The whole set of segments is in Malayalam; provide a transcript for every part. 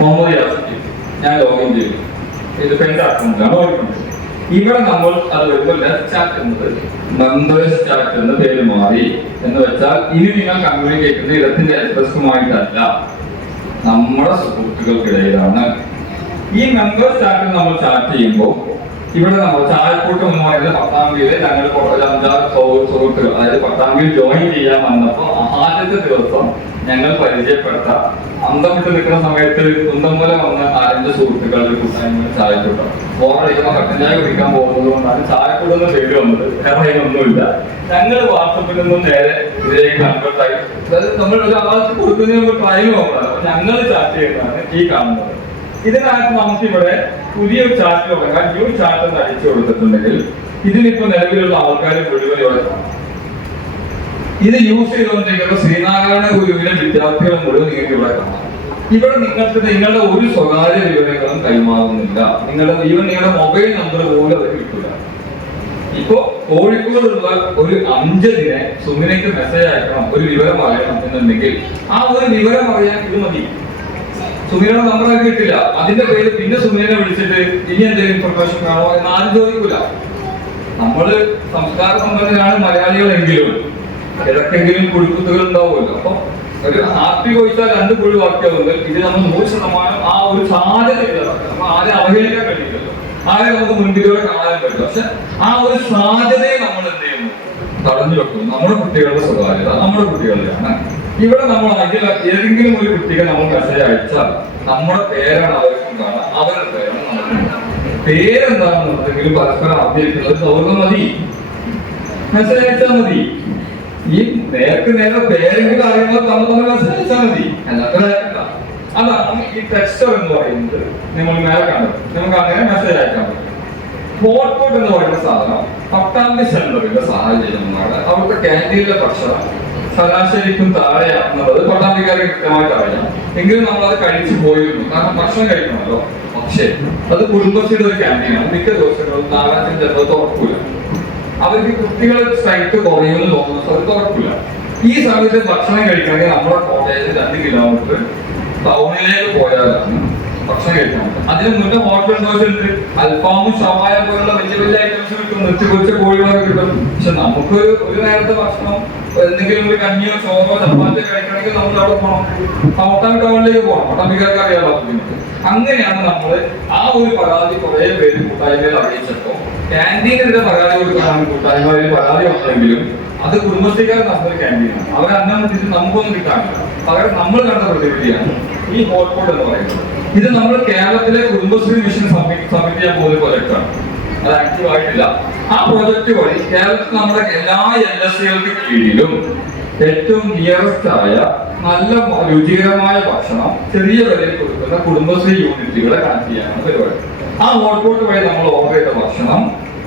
മുഹമ്മദ് യാസിക്ക് ഞാൻ ലോഗിൻ ചെയ്തു. ഇത് എന്റെ അക്കൗണ്ടിലാണ് ഓടിക്കുന്നത്. ഇവിടെ നമ്മൾ അത് വരുമ്പോൾ ലെഫ്റ്റ് ചാറ്റ് എന്നത് മെമ്പേഴ്സ് ചാറ്റ് എന്ന പേര് മാറി. എന്ന് വെച്ചാൽ ഇനി നിങ്ങൾ കമ്മ്യൂണിക്കേറ്റ് ചെയ്യുന്ന ഇടത്തിന്റെ അഡ്രസ്സുമായിട്ടല്ല, നമ്മുടെ സുഹൃത്തുക്കൾക്കിടയിലാണ്. ഈ മെമ്പേഴ്സ് ചാറ്റിൽ നമ്മൾ ചാറ്റ് ചെയ്യുമ്പോൾ ഇവിടെ നമ്മൾ ചായക്കൂട്ടം എന്ന് പറയുന്നത് പട്ടാമ്പിയില് ഞങ്ങൾ ഒരു 5-6 സുഹൃത്തുക്കൾ, അതായത് പട്ടാമ്പിയിൽ ജോയിൻ ചെയ്യാൻ വന്നപ്പോൾ ആദ്യത്തെ ദിവസം ഞങ്ങൾ പരിചയപ്പെട്ട അന്തം വിട്ട് നിൽക്കുന്ന സമയത്ത് കുന്തംമൂല വന്ന 4-5 സുഹൃത്തുക്കളുടെ കൂട്ടായ്മ ചായക്കൂട്ടം. ബോറടിക്കുമ്പോൾ കട്ടൻ ചായ കുടിക്കാൻ പോകുന്നത് കൊണ്ടാണ് ചായക്കൂട്ടം എന്ന് പേര് വന്നത്. കാരണം അതിനൊന്നുമില്ല. ഞങ്ങൾ വാട്സപ്പിൽ നിന്നും നേരെ ഇതിലേക്ക് കൺവേർട്ടായി. അതായത് നമ്മൾ ഒരു ആൾക്ക് കൊടുക്കുന്നതിന് മുമ്പ് ട്രയൽ നോക്കണം. അപ്പൊ ഞങ്ങൾ ചാറ്റ് ചെയ്യുന്നതാണ് ഈ കാണുന്നത്. ഇതിനകത്ത് നമുക്കിവിടെ പുതിയൊരു ചാറ്റ് തുടങ്ങാൻ ന്യൂ ചാറ്റ് എന്ന് അടിച്ചു കൊടുത്തിട്ടുണ്ടെങ്കിൽ ഇതിലിപ്പോ നിലവിലുള്ള ആൾക്കാർ മുഴുവൻ ഇവിടെ കാണാം. ഇത് യൂസ് ചെയ്തുകൊണ്ടിരിക്കുന്ന ശ്രീനാരായണ ഗുരുവിലെ വിദ്യാർത്ഥികൾ മുഴുവൻ നിങ്ങൾക്ക് ഇവിടെ കാണാം. ഇവിടെ നിങ്ങൾക്ക് നിങ്ങളുടെ ഒരു സ്വകാര്യ വിവരങ്ങളും കൈമാറുന്നില്ല. നിങ്ങളുടെ മൊബൈൽ നമ്പർ പോലും അത് കിട്ടില്ല. ഇപ്പോ കോഴിക്കോടുള്ള ഒരു 5-നെ സുമിനയ്ക്ക് മെസ്സേജ് അയക്കണം, ഒരു വിവരം അറിയണം എന്നുണ്ടെങ്കിൽ ആ ഒരു വിവരം അറിയാൻ ഇത് മതി. സുമിനയുടെ നമ്പർ ആക്കി കിട്ടില്ല. അതിന്റെ പേര് പിന്നെ സുമിനെ വിളിച്ചിട്ട് ഇനി എന്തെങ്കിലും ഇൻഫർമേഷൻ കാണോ എന്ന് ആരും ചോദിക്കൂല. നമ്മള് സംസ്കാര സമ്പന്നരാണ് മലയാളികളെങ്കിലും ഇടയ്ക്കെങ്കിലും കുഴിക്കുത്തുകൾ ഉണ്ടാവുമല്ലോ. അപ്പൊ ഒരു ഹാപ്പി ചോദിച്ചാൽ 2 കുഴി വാക്യാവുന്നത് ഇത് നമ്മൾ 100% ആ ഒരു സാധ്യത നമ്മൾ ആരെ അവഹേളിക്കാൻ കഴിയില്ലല്ലോ, ആരെ നമുക്ക് മുൻപിലൂടെ കാണാൻ പറ്റും. പക്ഷെ ആ ഒരു സാധ്യതയെ നമ്മൾ എന്ത് ചെയ്യുന്നു, തടഞ്ഞു വെക്കുന്നു. നമ്മുടെ കുട്ടികളുടെ സ്വകാര്യത നമ്മുടെ കുട്ടികളുടെയാണ്. ഇവിടെ നമ്മൾ ഏതെങ്കിലും ഒരു കുട്ടിക്ക് നമ്മൾ മെസ്സേജ് അയച്ചാൽ നമ്മുടെ പേരാണ് അവർക്കും കാണാം, അവരുടെ പേരാണ് നമുക്ക്. പേരെന്താണെന്നുണ്ടെങ്കിലും പരസ്പരം അറിഞ്ഞിരിക്കുന്നത് സൗഹൃദം മതി, മെസ്സേജ് അയച്ചാൽ മതി. ഈ നേർക്ക് നേരെ പേരെങ്കിലും അറിയുമ്പോൾ നമ്മൾ മെസ്സേജ് അയച്ചാൽ മതി, അല്ലാത്ത അതാണ് ഈ ടെക്സ്റ്റർ എന്ന് പറയുന്നത്. നിങ്ങൾ മേലെ കാണുന്നത് നമുക്ക് അങ്ങനെ മെസ്സേജ് അയക്കാൻ പറ്റും. ഹോട്ട്പോട്ട് എന്ന് പറയുന്ന സാധനം പട്ടാമ്പി സെന്ററിന്റെ സാഹചര്യമാണ്. അവിടുത്തെ ക്യാൻറ്റീനിലെ ഭക്ഷണം ശരാശരിക്കും താഴെയാണെന്നുള്ളത് പട്ടാമ്പിക്കാർക്ക് കൃത്യമായിട്ട് അറിയാം. എങ്കിലും നമ്മളത് കഴിച്ചു പോയിരുന്നു, കാരണം ഭക്ഷണം കഴിക്കണമല്ലോ. പക്ഷേ അത് കുടുംബശ്രീയുടെ ഒരു ക്യാൻറ്റീനാണ്. മിക്ക ദിവസങ്ങളും നാലാഴ്ച ചിലപ്പോൾ തുറക്കൂല. അവർക്ക് കുട്ടികളെ സ്ട്രെങ്ത് കുറയുമെന്ന് തോന്നുന്ന സ്ഥലത്ത് തുറക്കൂല. ഈ സമയത്ത് ഭക്ഷണം കഴിക്കണമെങ്കിൽ നമ്മുടെ കോളേജ് 2 കിലോമീറ്റർ ടൗണിലേക്ക് പോയാലാണ് ഭക്ഷണം കഴിക്കാൻ പറ്റും. അതിന് മുന്നേ ഹോട്ടൽ ഉണ്ട്, അൽഫാമും ഷവായ പോലുള്ള വലിയ വലിയ ഐറ്റംസ് കിട്ടും, നിർത്തിപ്പൊരിച്ച കോഴികളൊക്കെ കിട്ടും. പക്ഷെ നമുക്ക് ഒരു നേരത്തെ ഭക്ഷണം എന്തെങ്കിലും ഒരു കഞ്ഞിയോ ചോറോ ചപ്പാത്തിയോ കഴിക്കണമെങ്കിൽ നമ്മൾ അവിടെ പോകണം, പട്ടാമ്പി ടൗണിലേക്ക് പോകണം. പട്ടാമ്പിക്കാർക്ക് അറിയാമോ. അങ്ങനെയാണ് നമ്മൾ ആ ഒരു പരാതി കുറെ പേര് കൂട്ടായ്മയിൽ അറിയിച്ചപ്പോ ക്യാൻറ്റീനിന്റെ പരാതി കൊടുക്കാനാണ് കൂട്ടായ്മയിൽ പരാതി വന്നെങ്കിലും അത് കുടുംബശ്രീക്കാർ നടന്ന ക്യാൻറ്റീനാണ്. അവർ അന്നം ഇത് നമുക്കൊന്നും കിട്ടാനില്ല. പകരം നമ്മൾ കണ്ട പ്രതിവിധിയാണ് ഈ ഹോട്ട്പോട്ട് എന്ന് പറയുന്നത്. ഇത് നമ്മൾ കേരളത്തിലെ കുടുംബശ്രീ മിഷൻ സബ്മിറ്റ് ചെയ്യാൻ പോകുന്ന പ്രോജക്റ്റാണ്. അത് ആക്റ്റീവ് ആയിട്ടില്ല. ആ പ്രോജക്റ്റ് വഴി കേരളത്തിൽ നമ്മുടെ എല്ലാ LSCകൾക്ക് കീഴിലും ഏറ്റവും നിയറസ്റ്റ് ആയ നല്ല രുചികരമായ ഭക്ഷണം ചെറിയ വിലയിൽ കൊടുക്കുന്ന കുടുംബശ്രീ യൂണിറ്റുകളെ കണക്ട് ചെയ്യാനാണ് പരിപാടി. ആ ഹോട്ട്പോട്ട് വഴി നമ്മൾ ഓർഡർ ചെയ്ത ഭക്ഷണം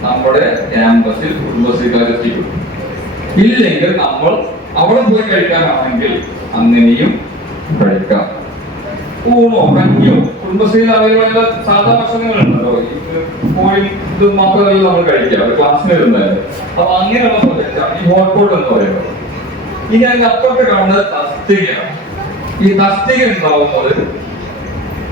നമ്മുടെ ക്യാമ്പസിൽ കുടുംബശ്രീക്കാർ എത്തിക്കും. ഇല്ലെങ്കിൽ നമ്മൾ അവിടെ പോയി കഴിക്കാനാണെങ്കിൽ അങ്ങനെയും കഴിക്കാം. ഊണോ കഞ്ഞിയോ കുടുംബശ്രീയിൽ അവൈലബിൾ സാധാ ഭക്ഷണങ്ങളുണ്ടല്ലോ. കോഴി ഇത് മാത്രമല്ല നമ്മൾ കഴിക്കാം, ക്ലാസ്സിന് ഇരുന്നാലും. അപ്പൊ അങ്ങനെയുള്ള പ്രൊജക്റ്റാണ് ഈ ഹോട്ട്പോട്ട് എന്ന് പറയുന്നത്. ഇനി അതിന്റെ അപ്പുറത്ത് കാണുന്നത് തസ്തികയാണ്. ഈ തസ്തിക ഉണ്ടാവുന്നത്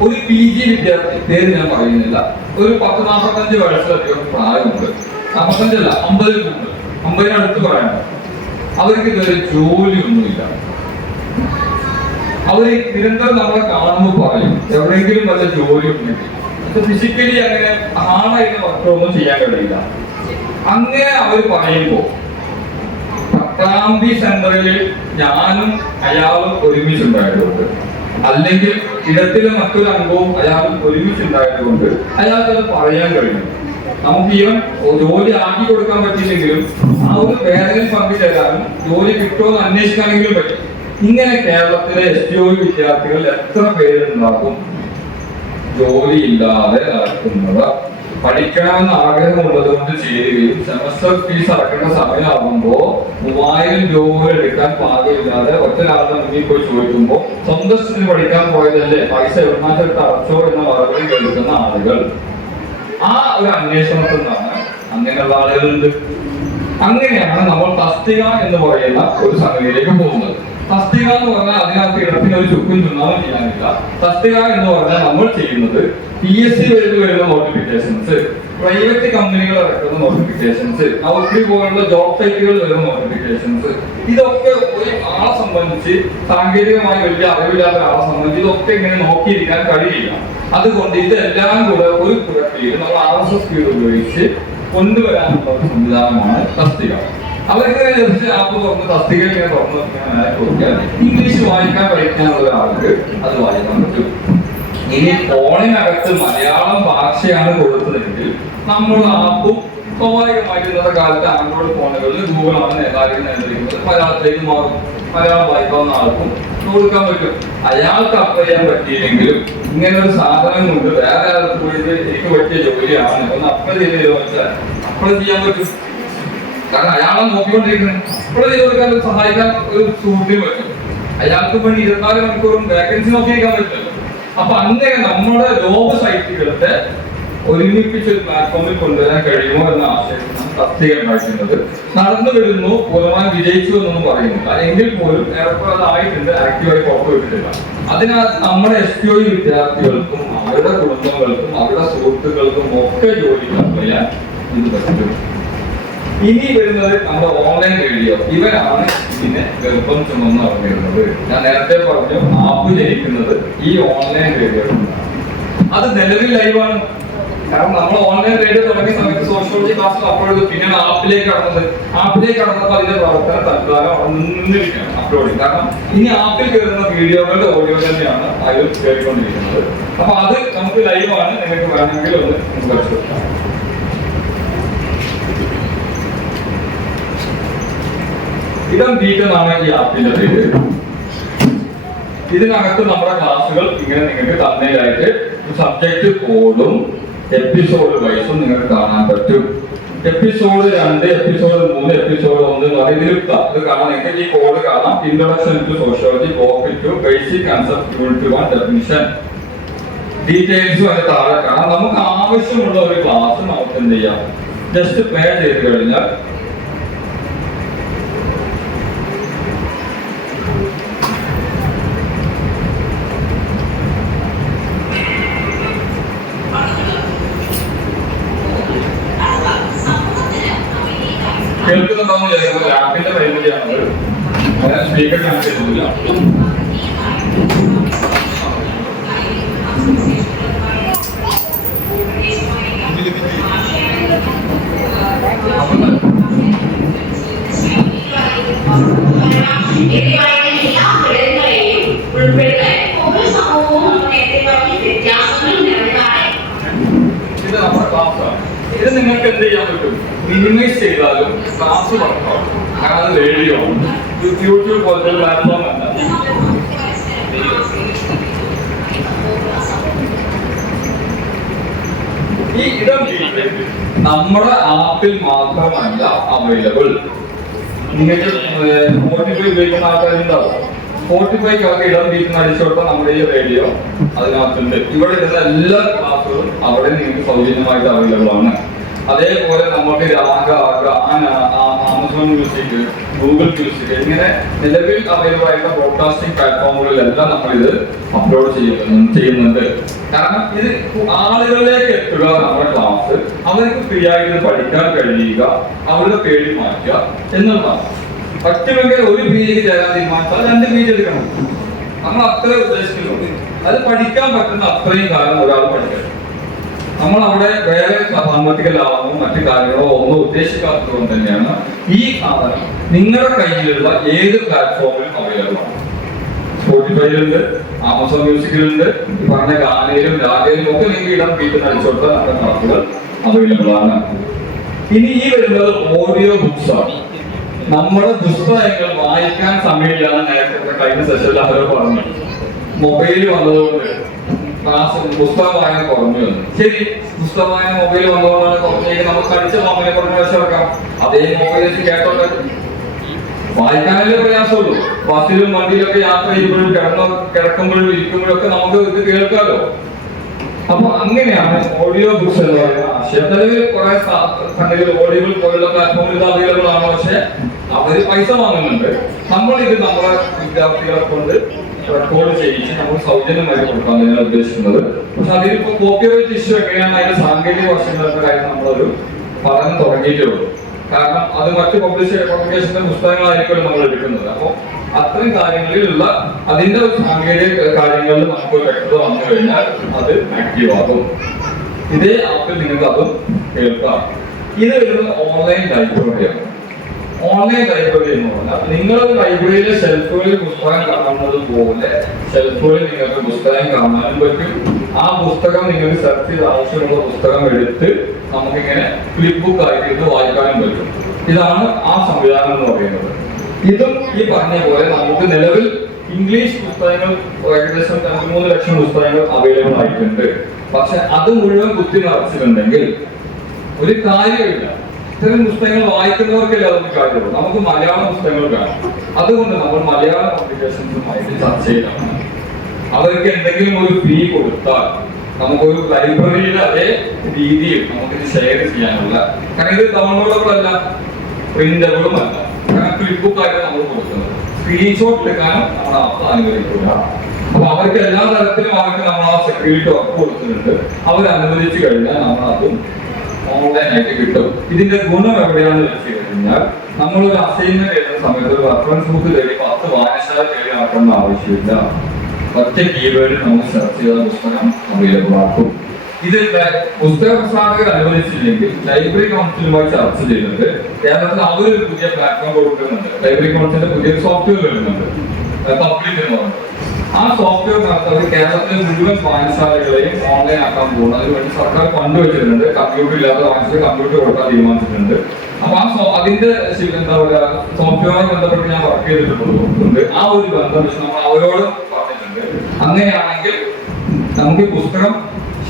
ഒരു PG വിദ്യാർത്ഥി, പേര് ഞാൻ പറയുന്നില്ല, ഒരു 40-45 വയസ്സിലധികം പ്രായമുണ്ട്. 45 അല്ല, 50 കൂടുതൽ, 50 അടുത്ത് പറയാനുണ്ട്. അവർക്ക് ഇതുവരെ ജോലിയൊന്നുമില്ല. അവര് നിരന്തരം നമ്മളെ കാണുമ്പോൾ പറയും എവിടെയെങ്കിലും വല്ല ജോലി ഉണ്ടെങ്കിൽ. ഫിസിക്കലി അങ്ങനെ ഹാർഡായിട്ട് വർക്കൊന്നും ചെയ്യാൻ കഴിയില്ല. അങ്ങനെ അവർ പറയുമ്പോ പട്ടാമ്പി സെന്ററിൽ ഞാനും അയാളും ഒരുമിച്ചുണ്ടായതുകൊണ്ട്, അല്ലെങ്കിൽ ഇടത്തിലെ മറ്റൊരു അംഗവും അയാളും ഒരുമിച്ചുണ്ടായതുകൊണ്ട് അയാൾക്കത് പറയാൻ കഴിയും. നമുക്ക് ഈവൻ ജോലി ആക്കി കൊടുക്കാൻ പറ്റിയില്ലെങ്കിലും ആ ഒരു വേദനയിൽ പങ്കുചേരാനും ജോലി കിട്ടുമെന്ന് അന്വേഷിക്കാനെങ്കിലും പറ്റും. ഇങ്ങനെ കേരളത്തിലെ STO വിദ്യാർത്ഥികൾ എത്ര പേരുണ്ടാകും ജോലിയില്ലാതെ നടക്കുന്നത്? പഠിക്കണമെന്ന് ആഗ്രഹമുള്ളത് കൊണ്ട് ചേരുകയും സെമസ്റ്റർ ഫീസ് അടക്കേണ്ട സമയമാകുമ്പോൾ 3000 രൂപ എടുക്കാൻ പാകമില്ലാതെ ഒറ്റരാളുടെ മുന്നിൽ പോയി ചോദിക്കുമ്പോൾ സ്വന്തം സ്ഥിതി പഠിക്കാൻ പോയതല്ലേ, പൈസ എവിടുന്നാച്ചെടുത്ത് അടച്ചോ എന്ന മറുപടി കേൾക്കുന്ന ആളുകൾ. ആ ഒരു അന്വേഷണത്തിൽ നിന്നാണ് അങ്ങനെയുള്ള ആളുകളുണ്ട്. അങ്ങനെയാണ് നമ്മൾ തസ്തിക എന്ന് പറയുന്ന ഒരു സംഗതിയിലേക്ക് പോകുന്നത്. തസ്തിക എന്ന് പറഞ്ഞാൽ അതിനകത്ത് ഇടത്തിന് ഒരു ചുക്കും ചുണ്ണാവും ചെയ്യാനില്ല. തസ്തിക എന്ന് പറഞ്ഞാൽ നമ്മൾ ചെയ്യുന്നത് PSC വരുന്ന നോട്ടിഫിക്കേഷൻസ്, പ്രൈവറ്റ് കമ്പനികൾ ഇറക്കുന്ന നോട്ടിഫിക്കേഷൻസ്, നൗകരി പോലുള്ള ജോബ് സൈറ്റുകൾ വരുന്ന നോട്ടിഫിക്കേഷൻസ്, ഇതൊക്കെ ഒരു ആളെ സംബന്ധിച്ച് സാങ്കേതികമായി വലിയ അറിവില്ലാത്ത ആളെ സംബന്ധിച്ച് ഇതൊക്കെ ഇങ്ങനെ നോക്കിയിരിക്കാൻ കഴിയില്ല. അതുകൊണ്ട് ഇതെല്ലാം കൂടെ ഒരു പ്രക്രിയയിൽ നമ്മൾ RSS ഫീഡ് ഉപയോഗിച്ച് കൊണ്ടുവരാനുള്ള ഒരു സംവിധാനമാണ് തസ്തിക. അവർക്ക് ജസ്റ്റ് ആപ്പ് തുറന്ന് തസ്തിക ഇങ്ങനെ തുറന്ന് കൊടുക്കാൻ ഇംഗ്ലീഷ് വായിക്കാൻ പഠിക്കാനുള്ള ഒരാൾക്ക് അത് വായിക്കാൻ പറ്റും. ഇനി ഫോണിനകത്ത് മലയാളം ഭാഷയാണ് കൊടുത്തതെങ്കിൽ നമ്മൾ ആപ്പും സ്വാഭാവികമായിട്ട് ഇന്നത്തെ കാലത്ത് ആൻഡ്രോയിഡ് ഫോണുകളിൽ ഗൂഗിളാണ് എല്ലാവരും നിയന്ത്രിക്കുന്നത്, മലയാളത്തിലേക്ക് മാറും. മലയാളം വായിക്കാവുന്ന ആൾക്കും കൊടുക്കാൻ പറ്റും. അയാൾക്ക് അപ്ലൈ ചെയ്യാൻ പറ്റിയില്ലെങ്കിലും ഇങ്ങനെ ഒരു സാധനം കൊണ്ട് വേറെ ആൾക്ക് പോയിട്ട് എനിക്ക് പറ്റിയ ജോലിയാണ് ഒന്ന് അപ്ലൈ ചെയ്തോ വെച്ചാൽ അപ്ലൈ ചെയ്യാൻ പറ്റും. കാരണം അയാളെ നോക്കിക്കൊണ്ടിരിക്കുന്നത് അപ്ലൈ ചെയ്ത് കൊടുക്കാൻ സഹായിക്കാൻ ഒരു സുഹൃത്തിനും പറ്റും. അയാൾക്ക് വേണ്ടി 24 മണിക്കൂറും വേക്കൻസി നോക്കിയിരിക്കാൻ പറ്റില്ല. അപ്പൊ അങ്ങനെ നമ്മുടെ ജോബ് സൈറ്റുകളത്തെ ഒരുമിപ്പിച്ച് ഒരു പ്ലാറ്റ്ഫോമിൽ കൊണ്ടുവരാൻ കഴിയുമോ എന്ന ആശയമാണ് തസ്തിക ഉണ്ടാക്കുന്നത്. നടന്നു വരുന്നു, പൂർണ്ണമായി വിജയിച്ചു എന്നൊന്നും പറയുന്നില്ല, എങ്കിൽ പോലും ഏറെക്കുറെ അതായിട്ടുണ്ട്, ആക്റ്റീവായി പുറത്തുവിട്ടിട്ടില്ല. അതിനകത്ത് നമ്മുടെ SPO വിദ്യാർത്ഥികൾക്കും അവരുടെ കുടുംബങ്ങൾക്കും അവരുടെ സുഹൃത്തുക്കൾക്കും ഒക്കെ ജോലിക്ക് അപ്ലൈ ചെയ്യാൻ ഇത് പറ്റും. ഇനി വരുന്നത് നമ്മുടെ ഓൺലൈൻ റേഡിയോ. ഇവരാണ് ഇതിനെ ഗർഭം ചുമന്ന് ഇറങ്ങിയിരുന്നത്. ഞാൻ നേരത്തെ പറഞ്ഞു ആപ്പ് ജനിക്കുന്നത് ഈ ഓൺലൈൻ റേഡിയോ. അത് നിലവിൽ ലൈവാണ്. കാരണം നമ്മൾ ഓൺലൈൻ റേഡിയോ തുടങ്ങിയ സമയത്ത് സോഷ്യോളജി ക്ലാസ്സിൽ അപ്ലോഡ് ചെയ്തു. പിന്നെ ആപ്പിലേക്ക് കടന്നപ്പോൾ അതിന്റെ പ്രവർത്തനം തൽക്കാലം അവിടെ നിന്നിരിക്കുകയാണ് അപ്ലോഡിങ്. കാരണം ഇനി ആപ്പിൽ കയറുന്ന വീഡിയോകളുടെ ഓഡിയോ തന്നെയാണ് അതിൽ കയറിക്കൊണ്ടിരിക്കുന്നത്. അപ്പൊ അത് നമുക്ക് ലൈവാണ്. നിങ്ങൾക്ക് വേണമെങ്കിൽ ഒന്ന് പരിശോധിക്കാം. ഇടം ബീറ്റ് എന്നാണ് ഈ ആപ്പിന്റെ പേര്. ഇതിനകത്ത് നമ്മുടെ ക്ലാസ്സുകൾ ഇങ്ങനെ നിങ്ങൾക്ക് തന്നേലായിട്ട് സബ്ജക്ട് കോഡും എപ്പിസോഡ് വൈസും നിങ്ങൾക്ക് കാണാൻ പറ്റും. എപ്പിസോഡ് 2, എപ്പിസോഡ് 3, എപ്പിസോഡ് 1 എന്ന് പറയുന്നത് ഇത് കാണാൻ നിങ്ങൾക്ക് ഈ കോഡ് കാണാം. Introduction to sociology, topic 2, basic concept, unit 1, definition, ഡീറ്റെയിൽസും അതിന് താഴെ കാണാം. നമുക്ക് ആവശ്യമുള്ള ഒരു ക്ലാസ് നമുക്ക് എന്ത് ചെയ്യാം, ജസ്റ്റ് പ്ലേ ചെയ്ത് കഴിഞ്ഞാൽ കേൾക്കുന്നുണ്ടോന്ന് വിചാരിക്കുന്നത് ആപ്പിന്റെ പരിമിതിയാണത്. സ്പീക്കർ കണക്ട് ചെയ്തിട്ടില്ല. ഇത് നമ്മുടെ ക്ലാസ്സാണ്. ഇത് നിങ്ങൾക്ക് എന്ത് ചെയ്യാൻ പറ്റും, മിനിമൈസ് ചെയ്താലും ക്ലാസ് വർക്കാവും. കാരണം അത് റേഡിയോ ആണ്, യൂട്യൂബ് പോലത്തെ പ്ലാറ്റ്ഫോം അല്ല. ഈ ഇടം നമ്മുടെ ആപ്പിൽ മാത്രമല്ല അവൈലബിൾ. നിങ്ങൾക്ക് Spotify ഉപയോഗിക്കുന്ന ആൾക്കാരുണ്ടാവും. Spotifyക്ക് അവർക്ക് ഇടം ബീറ്റ് അടിച്ചു കൊടുത്താൽ നമ്മുടെ ഈ റേഡിയോ അതിനകത്തുണ്ട്. ഇവിടെ ഇരുന്ന എല്ലാ ക്ലാസ്സുകളും അവിടെ നിങ്ങൾക്ക് സൗജന്യമായിട്ട് അവൈലബിൾ ആണ്. അതേപോലെ നമുക്ക് ആമസോൺ മ്യൂസിക്, ഗൂഗിൾ മ്യൂസിക്, ഇങ്ങനെ നിലവിൽ അവൈലബിൾ ആയിട്ടുള്ള ബ്രോഡ്കാസ്റ്റിംഗ് പ്ലാറ്റ്ഫോമുകളിലെല്ലാം നമ്മളിത് അപ്ലോഡ് ചെയ്യുന്നുണ്ട്. കാരണം ഇത് ആളുകളിലേക്ക് എത്തുക, നമ്മുടെ ക്ലാസ് അവർക്ക് ഫ്രീ ആയിട്ട് പഠിക്കാൻ കഴിയുക, അവരുടെ പേര് മാറ്റുക എന്നുള്ളതാണ്. പറ്റുമെങ്കിൽ ഒരു PG ചേരാൻ തീരുമാനിച്ചാൽ 2 PG എടുക്കണം. നമ്മൾ അത്ര ഉദ്ദേശിക്കുന്നുണ്ട്. അത് പഠിക്കാൻ പറ്റുന്ന അത്രയും കാലം ഒരാൾ പഠിക്കണം. നമ്മൾ അവിടെ വേറെ സാമ്പത്തിക ലാഭമോ മറ്റു കാര്യങ്ങളോ ഒന്നും ഉദ്ദേശിക്കാത്തതുകൊണ്ട് തന്നെയാണ് ഈ സാധനം നിങ്ങളുടെ കയ്യിലുള്ള ഏത് പ്ലാറ്റ്ഫോമിലും അവൈലബിൾ ആണ്. സ്പോട്ടിഫൈയിലുണ്ട്, ആമസോൺ മ്യൂസിക്കിലുണ്ട്, ഈ പറഞ്ഞ ഗാനയിലും രാഗയിലും ഒക്കെ നിങ്ങൾക്ക് ഇടം ബീറ്റ് അടിച്ചുകൊടുത്ത നമ്മുടെ ക്ലാസുകൾ അവൈലബിൾ ആണ്. ഇനി ഈ വരുന്നത് ഓഡിയോ ബുക്സ് ആണ്. നമ്മുടെ പുസ്തകങ്ങൾ വായിക്കാൻ സമയമില്ലാതെ നേരത്തെ കഴിഞ്ഞ സെഷനിൽ അവരെ പറഞ്ഞു. മൊബൈൽ വന്നതുകൊണ്ട് ക്ലാസ് പുസ്തകം വായന കുറഞ്ഞു വന്നു. ശരി, പുസ്തകം വായന മൊബൈൽ വന്നതുകൊണ്ടാണ് കുറഞ്ഞെങ്കിൽ നമുക്ക് അടിച്ച മൊബൈലെ കുറഞ്ഞ വെച്ചെടുക്കാം. അതേ മൊബൈൽ വെച്ച് കേട്ടോട്ടെ. വായിക്കാനല്ലേ പ്രയാസമുള്ളൂ. ബസ്സിലും വണ്ടിയിലൊക്കെ യാത്ര ചെയ്യുമ്പോഴും കിടക്കുമ്പോഴും ഇരിക്കുമ്പോഴും ഒക്കെ നമുക്ക് ഇത് കേൾക്കാമല്ലോ. അപ്പൊ അങ്ങനെയാണ് ഓഡിയോ ബുക്സ് എന്ന് പറയുന്ന ആശയം. നിലവിൽ കുറെ സംഗതികൾ ഓഡിയോ പോലുള്ള പ്ലാറ്റ്ഫോമിൽ ഇത് അവൈലബിൾ ആണ്. പക്ഷെ അവര് പൈസ വാങ്ങുന്നുണ്ട്. നമ്മൾ ഇത് നമ്മുടെ വിദ്യാർത്ഥികളെ കൊണ്ട് റെക്കോർഡ് ചെയ്യിച്ച് നമ്മൾ സൗജന്യമായി കൊടുക്കാൻ തന്നെയാണ് ഉദ്ദേശിക്കുന്നത്. പക്ഷെ അതിലിപ്പോ കോപ്പിറൈറ്റ് ഇഷ്യൂ എങ്ങനെയാണ് അതിന്റെ സാങ്കേതിക വശങ്ങളുടെ കാര്യം നമ്മളൊരു പഠനം തുടങ്ങിയിട്ടേ ഉള്ളൂ. കാരണം അത് മറ്റു പബ്ലിക്കേഷന്റെ പുസ്തകങ്ങളായിരിക്കും നമ്മൾ എടുക്കുന്നത്. അപ്പൊ അത്തരം കാര്യങ്ങളിലുള്ള അതിന്റെ സാങ്കേതിക കാര്യങ്ങളിൽ നമുക്ക് വ്യക്തത വന്നു കഴിഞ്ഞാൽ അത് ആക്റ്റീവ് ആകും. ഇതേ ആപ്പിൽ നിങ്ങൾക്ക് അതും കേൾക്കാം. ഇത് വരുന്നത് ഓൺലൈൻ ലൈബ്രറിയാണ്. ഓൺലൈൻ ലൈബ്രറി എന്ന് പറഞ്ഞാൽ നിങ്ങളൊരു ലൈബ്രറിയിലെ ഷെൽഫുകളിൽ പുസ്തകം കാണുന്നത് പോലെ ഷെൽഫുകളിൽ നിങ്ങൾക്ക് പുസ്തകം കാണാനും പറ്റും. ആ പുസ്തകം നിങ്ങൾക്ക് സെർച്ച് ചെയ്ത് ആവശ്യമുള്ള പുസ്തകം എടുത്ത് നമുക്കിങ്ങനെ ഫ്ലിപ്പ് ബുക്ക് ആയിട്ട് വായിക്കാനും പറ്റും. ഇതാണ് ആ സംവിധാനം എന്ന് പറയുന്നത്. ഇതും ഈ പറഞ്ഞ പോലെ നമുക്ക് നിലവിൽ ഇംഗ്ലീഷ് പുസ്തകങ്ങൾ ഏകദേശം 3 ലക്ഷം പുസ്തകങ്ങൾ അവൈലബിൾ ആയിട്ടുണ്ട്. പക്ഷെ അത് മുഴുവൻ കുത്തി നിറച്ചിട്ടുണ്ടെങ്കിൽ ഒരു കാര്യമില്ല. ഇത്തരം പുസ്തകങ്ങൾ വായിക്കുന്നവർക്കല്ലേ അതൊരു കാര്യമുള്ളൂ. നമുക്ക് മലയാള പുസ്തകങ്ങൾ വേണം. അതുകൊണ്ട് നമ്മൾ മലയാള പബ്ലിക്കേഷൻസുമായിട്ട് ചർച്ച ചെയ്യണം. അവർക്ക് എന്തെങ്കിലും ഒരു ഫീ കൊടുത്താൽ നമുക്കൊരു ലൈബ്രറിയുടെ അതേ രീതിയിൽ നമുക്കിത് ഷെയർ ചെയ്യാനുള്ള, കാരണം ഇത് ഡൗൺലോഡബിൾ അല്ല, പ്രിന്റബിളും അല്ല. കാരണം ഫ്ലിപ്പ് ബുക്ക് ആയിട്ട് നമ്മൾ കൊടുക്കുന്നത് സ്ക്രീൻഷോട്ട് എടുക്കാനും നമ്മൾ ആപ്പ് അനുവദിക്കുക. അപ്പൊ അവർക്ക് എല്ലാ തരത്തിലും അവർക്ക് നമ്മൾ ആ സെക്യൂരിറ്റി ഉറപ്പ് കൊടുത്തിട്ടുണ്ട്. അവർ അനുവദിച്ചു കഴിഞ്ഞാൽ നമ്മൾ അതും ഓൺലൈനായിട്ട് കിട്ടും. ഇതിന്റെ ഗുണം എവിടെയാണെന്ന് വെച്ച് കഴിഞ്ഞാൽ നമ്മളൊരു അസൈൻമെന്റ് എഴുതുന്ന സമയത്ത് ഒരു റെഫറൻസ് ബുക്ക് തേടി 10 വായനശാല തേടി നടക്കേണ്ട ആവശ്യമില്ല. ഒറ്റ കീവേഡിൽ നമ്മൾ സെർച്ച് ചെയ്ത പുസ്തകം അവൈലബിൾ ആക്കും. ഇത് പുസ്തക പ്രസാധകർ അനുവദിച്ചില്ലെങ്കിൽ ലൈബ്രറി കൗൺസിലുമായി ചർച്ച ചെയ്തിട്ട് കേരളത്തിൽ അവരൊരു പുതിയ പ്ലാറ്റ്ഫോം കൊടുക്കുന്നുണ്ട്. ലൈബ്രറി കൗൺസിലിന്റെ പുതിയ സോഫ്റ്റ്വെയർ വരുന്നുണ്ട്, പബ്ലിക് എന്ന് പറയുന്നത്. ആ സോഫ്റ്റ്വെയർ നടത്തുന്നത് കേരളത്തിലെ മുഴുവൻ വായനശാലകളെയും ഓൺലൈൻ ആക്കാൻ പോകുന്നു. അതിനുവേണ്ടി സർക്കാർ ഫണ്ട് വെച്ചിട്ടുണ്ട്. കമ്പ്യൂട്ടർ ഇല്ലാത്ത വായനശാല കമ്പ്യൂട്ടർ കൊടുക്കാൻ തീരുമാനിച്ചിട്ടുണ്ട്. അപ്പൊ അതിന്റെ എന്താ പറയുക സോഫ്റ്റ്വെയറുമായി ബന്ധപ്പെട്ട് ഞാൻ വർക്ക് ചെയ്തിട്ടുണ്ട്. ആ ഒരു ബന്ധം വെച്ച് നമ്മൾ അവരോട് പറഞ്ഞിട്ടുണ്ട്. അങ്ങനെയാണെങ്കിൽ നമുക്ക് പുസ്തകം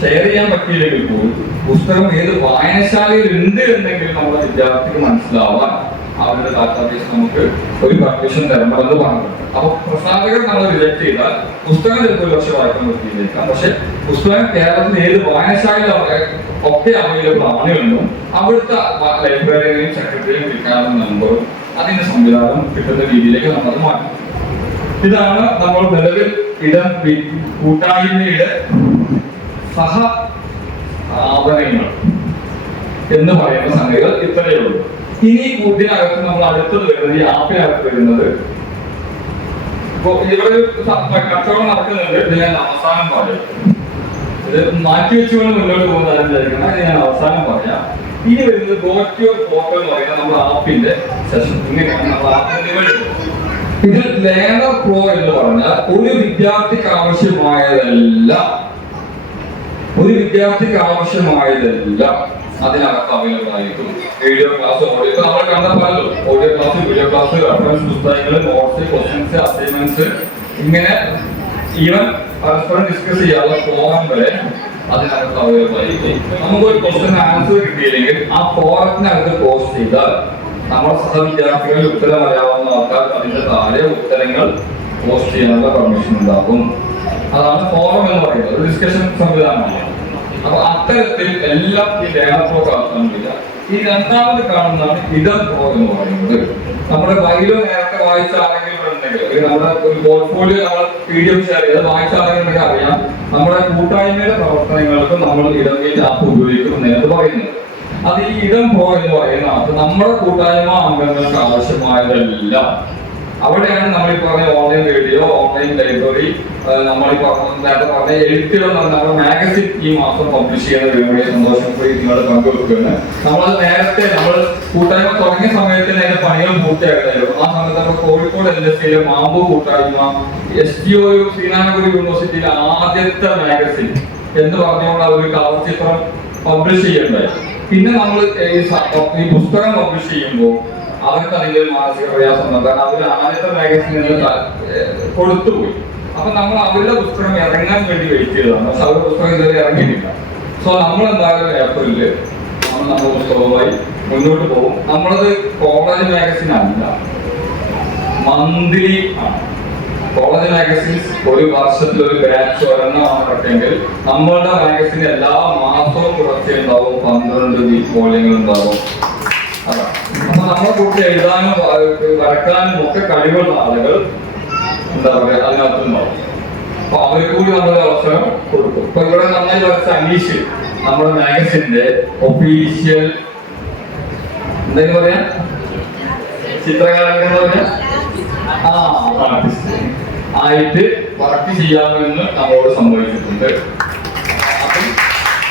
ഷെയർ ചെയ്യാൻ പറ്റിയില്ലെങ്കിൽ പോലും പുസ്തകം ഏത് വായനശാലയിൽ ഉണ്ട് എന്നെങ്കിലും നമ്മുടെ വിദ്യാർത്ഥിക്ക് മനസ്സിലാവാൻ അവരുടെ ഡാറ്റാബേസ് നമുക്ക് ഒരു പെർമിഷൻ തരണമെന്ന് പറഞ്ഞിട്ടുണ്ട്. അപ്പൊ പ്രസാധകർ നമ്മൾ റിജക്ട് ചെയ്താൽ പുസ്തകം ചിലപ്പോൾ ഒരു പക്ഷേ വായിക്കാൻ പറ്റിയിരിക്കാം. പക്ഷെ പുസ്തകം കേരളത്തിൽ ഏത് വായനശാലയിൽ ഒക്കെ അവൈലബിൾ ആണെന്നും അവിടുത്തെ ലൈബ്രറിയും സെക്രട്ടറിയും കിട്ടാനുള്ള നമ്പറും അതിന്റെ സംവിധാനം കിട്ടുന്ന രീതിയിലേക്ക് നമ്മളത് മാറ്റും. ഇതാണ് നമ്മൾ നിലവിൽ കൂട്ടായ്മയുടെ സ്ഥാപനങ്ങൾ എന്ന് പറയുന്ന സംഗതികൾ ഇത്രയേ ഉള്ളൂ. ഇനി ഇതിനകത്ത് നമ്മൾ അടുത്തത് വരുന്നത് ഈ ആപ്പിനകത്ത് വരുന്നത് ഇപ്പൊ ഇവിടെ കച്ചവടം നടക്കുന്നുണ്ട്. ഇത് ഞാൻ അവസാനം പറയാം. ഇത് മാറ്റി വെച്ചുകൊണ്ട് മുന്നോട്ട് പോകുന്നതാണ് വിചാരിക്കുന്നത്. അത് ഞാൻ അവസാനം പറയാം. ഇനി വരുന്നത് ഗോറ്റ്യൂർ പോർട്ടൽ എന്ന് പറയുന്നത് നമ്മുടെ ആപ്പിന്റെ സെഷൻ. ഇങ്ങനെയാണ് നമ്മൾ ആപ്പിന്റെ വരുന്നത്. ഇതിൽ ലേണർ പ്രോ എന്ന് പറഞ്ഞാൽ ഒരു വിദ്യാർത്ഥിക്ക് ആവശ്യമായതെല്ലാം അതിനകത്ത് അവൈലബിൾ ആയിരിക്കും. വീഡിയോ ക്ലാസ്, ഓഡിയോ നമ്മൾ കണ്ടല്ലോ. Audio class, video class, reference പുസ്തകങ്ങൾ, നോട്ട്സ്, ക്വസ്റ്റ്യൻസ്, അസൈൻമെന്റ്സ്, ഇങ്ങനെ ഈവൻ പരസ്പരം ഡിസ്കസ് ചെയ്യാനുള്ള ഫോറം വരെ അതിനകത്ത് അവൈലബിൾ ആയിരിക്കും. നമുക്കൊരു ക്വസ്റ്റ്യൻ ആൻസർ കിട്ടിയില്ലെങ്കിൽ ആ ഫോറത്തിനകത്ത് പോസ്റ്റ് ചെയ്താൽ നമ്മുടെ സഹവിദ്യാർത്ഥികളിൽ ഉത്തരം അറിയാവുന്ന ആൾക്കാർ അതിന്റെ താഴെ ഉത്തരങ്ങൾ പോസ്റ്റ് ചെയ്യാനുള്ള പെർമിഷൻ ഉണ്ടാകും. അതാണ് ഫോറം എന്ന് പറയുന്നത്. ഒരു ഡിസ്കഷൻ സംവിധാനമാണ്. അപ്പൊ അത്തരത്തിൽ എല്ലാം ഈ ലേണർ പ്രോ കാണുന്നില്ല. ഈ രണ്ടാമത് കാണുന്നതാണ് ഇഡം പ്രോ എന്ന് പറയുന്നത്. നമ്മുടെ ബൈലോ നേരത്തെ വായിച്ച ആരെങ്കിലും ഉണ്ടെങ്കിൽ നമ്മുടെ ഒരു പോർട്ട്ഫോളിയോ നമ്മൾ PDF ഷെയർ ചെയ്ത് വായിച്ച ആരെങ്കിലും അറിയാം. നമ്മുടെ കൂട്ടായ്മയുടെ പ്രവർത്തനങ്ങൾക്ക് നമ്മൾ ഇഡം ഗേറ്റ് ആപ്പ് ഉപയോഗിക്കുമെന്ന് പറയുന്നത്. അത് ഈ ഇഡം പ്രോ എന്ന് പറയുന്ന ആപ്പ് നമ്മുടെ കൂട്ടായ്മ അംഗങ്ങൾക്ക് ആവശ്യമായതെല്ലാം അവിടെയാണ് നമ്മൾ ഈ പറഞ്ഞ ഓൺലൈൻ റേഡിയോ, ഓൺലൈൻ ലൈബ്രറി, നമ്മൾ നേരത്തെ പറഞ്ഞ എഴുത്തുകൾ നമ്മുടെ മാഗസിൻ ഈ മാസം പബ്ലിഷ് ചെയ്യുന്ന വേണ്ടി സന്തോഷം നിങ്ങൾ പങ്കുവെക്കുകയാണ്. നമ്മളത് നേരത്തെ നമ്മൾ കൂട്ടായ്മ തുടങ്ങിയ സമയത്ത് അതിന്റെ പണികൾ പൂർത്തിയാക്കുന്നായിരുന്നു. ആ സമയത്ത് നമ്മൾ കോഴിക്കോട് LSC മാമ്പു കൂട്ടായ്മ SGO ശ്രീനാരായണഗുരു യൂണിവേഴ്സിറ്റിയിലെ ആദ്യത്തെ മാഗസിൻ എന്ന് പറഞ്ഞുകൊണ്ട് ഒരു കവർ ചിത്രം പബ്ലിഷ് ചെയ്യണ്ടായി. പിന്നെ നമ്മൾ ഈ പുസ്തകം പബ്ലിഷ് ചെയ്യുമ്പോൾ അവർക്ക് അതിന്റെ മാനസിക പ്രയാസം ഉണ്ട്. കാരണം അവർ ആദ്യത്തെ മാഗസിനുകൾ കൊടുത്തുപോയി. അപ്പൊ നമ്മൾ അവരുടെ പുസ്തകം ഇറങ്ങാൻ വേണ്ടി വെയിറ്റ് ചെയ്തതാണ്. പക്ഷെ അവരുടെ പുസ്തകം ഇതുവരെ ഇറങ്ങിയിട്ടില്ല. സോ നമ്മൾ എന്തായാലും ഏപ്രിലില് നമ്മുടെ പുസ്തകവുമായി മുന്നോട്ട് പോകും. നമ്മളത് കോളേജ് മാഗസിൻ അല്ല, മന്ത്ലി ആണ്. കോളേജ് മാഗസിൻസ് ഒരു വർഷത്തിൽ ഒരു ബാച്ച് ഒരെണ്ണമാണ് ഇറക്കിയെങ്കിൽ നമ്മളുടെ മാഗസിൻ എല്ലാ മാസവും കുറച്ച് ഉണ്ടാവും 12 വോള്യങ്ങൾ ഉണ്ടാവും. അപ്പൊ നമ്മളെ കുറിച്ച് എഴുതാനും വരക്കാനും ഒക്കെ കഴിവുള്ള ആളുകൾ എന്താ പറയുക അതിനകത്തുണ്ടാവും. അപ്പൊ അവർക്ക് കൂടി നമ്മളൊരു അവസരം കൊടുക്കും. ഇപ്പൊ ഇവിടെ നന്നായി വരച്ച അനീഷ് നമ്മുടെ മാഗസിന്റെ ഒഫീഷ്യൽ എന്തെങ്കിലും പറയാ ചിത്രകാരൻ പറയാ ആർട്ടിസ്റ്റ് ആയിട്ട് വർക്ക് ചെയ്യാമെന്ന് നമ്മളോട് സമ്മതിച്ചിട്ടുണ്ട്. അപ്പം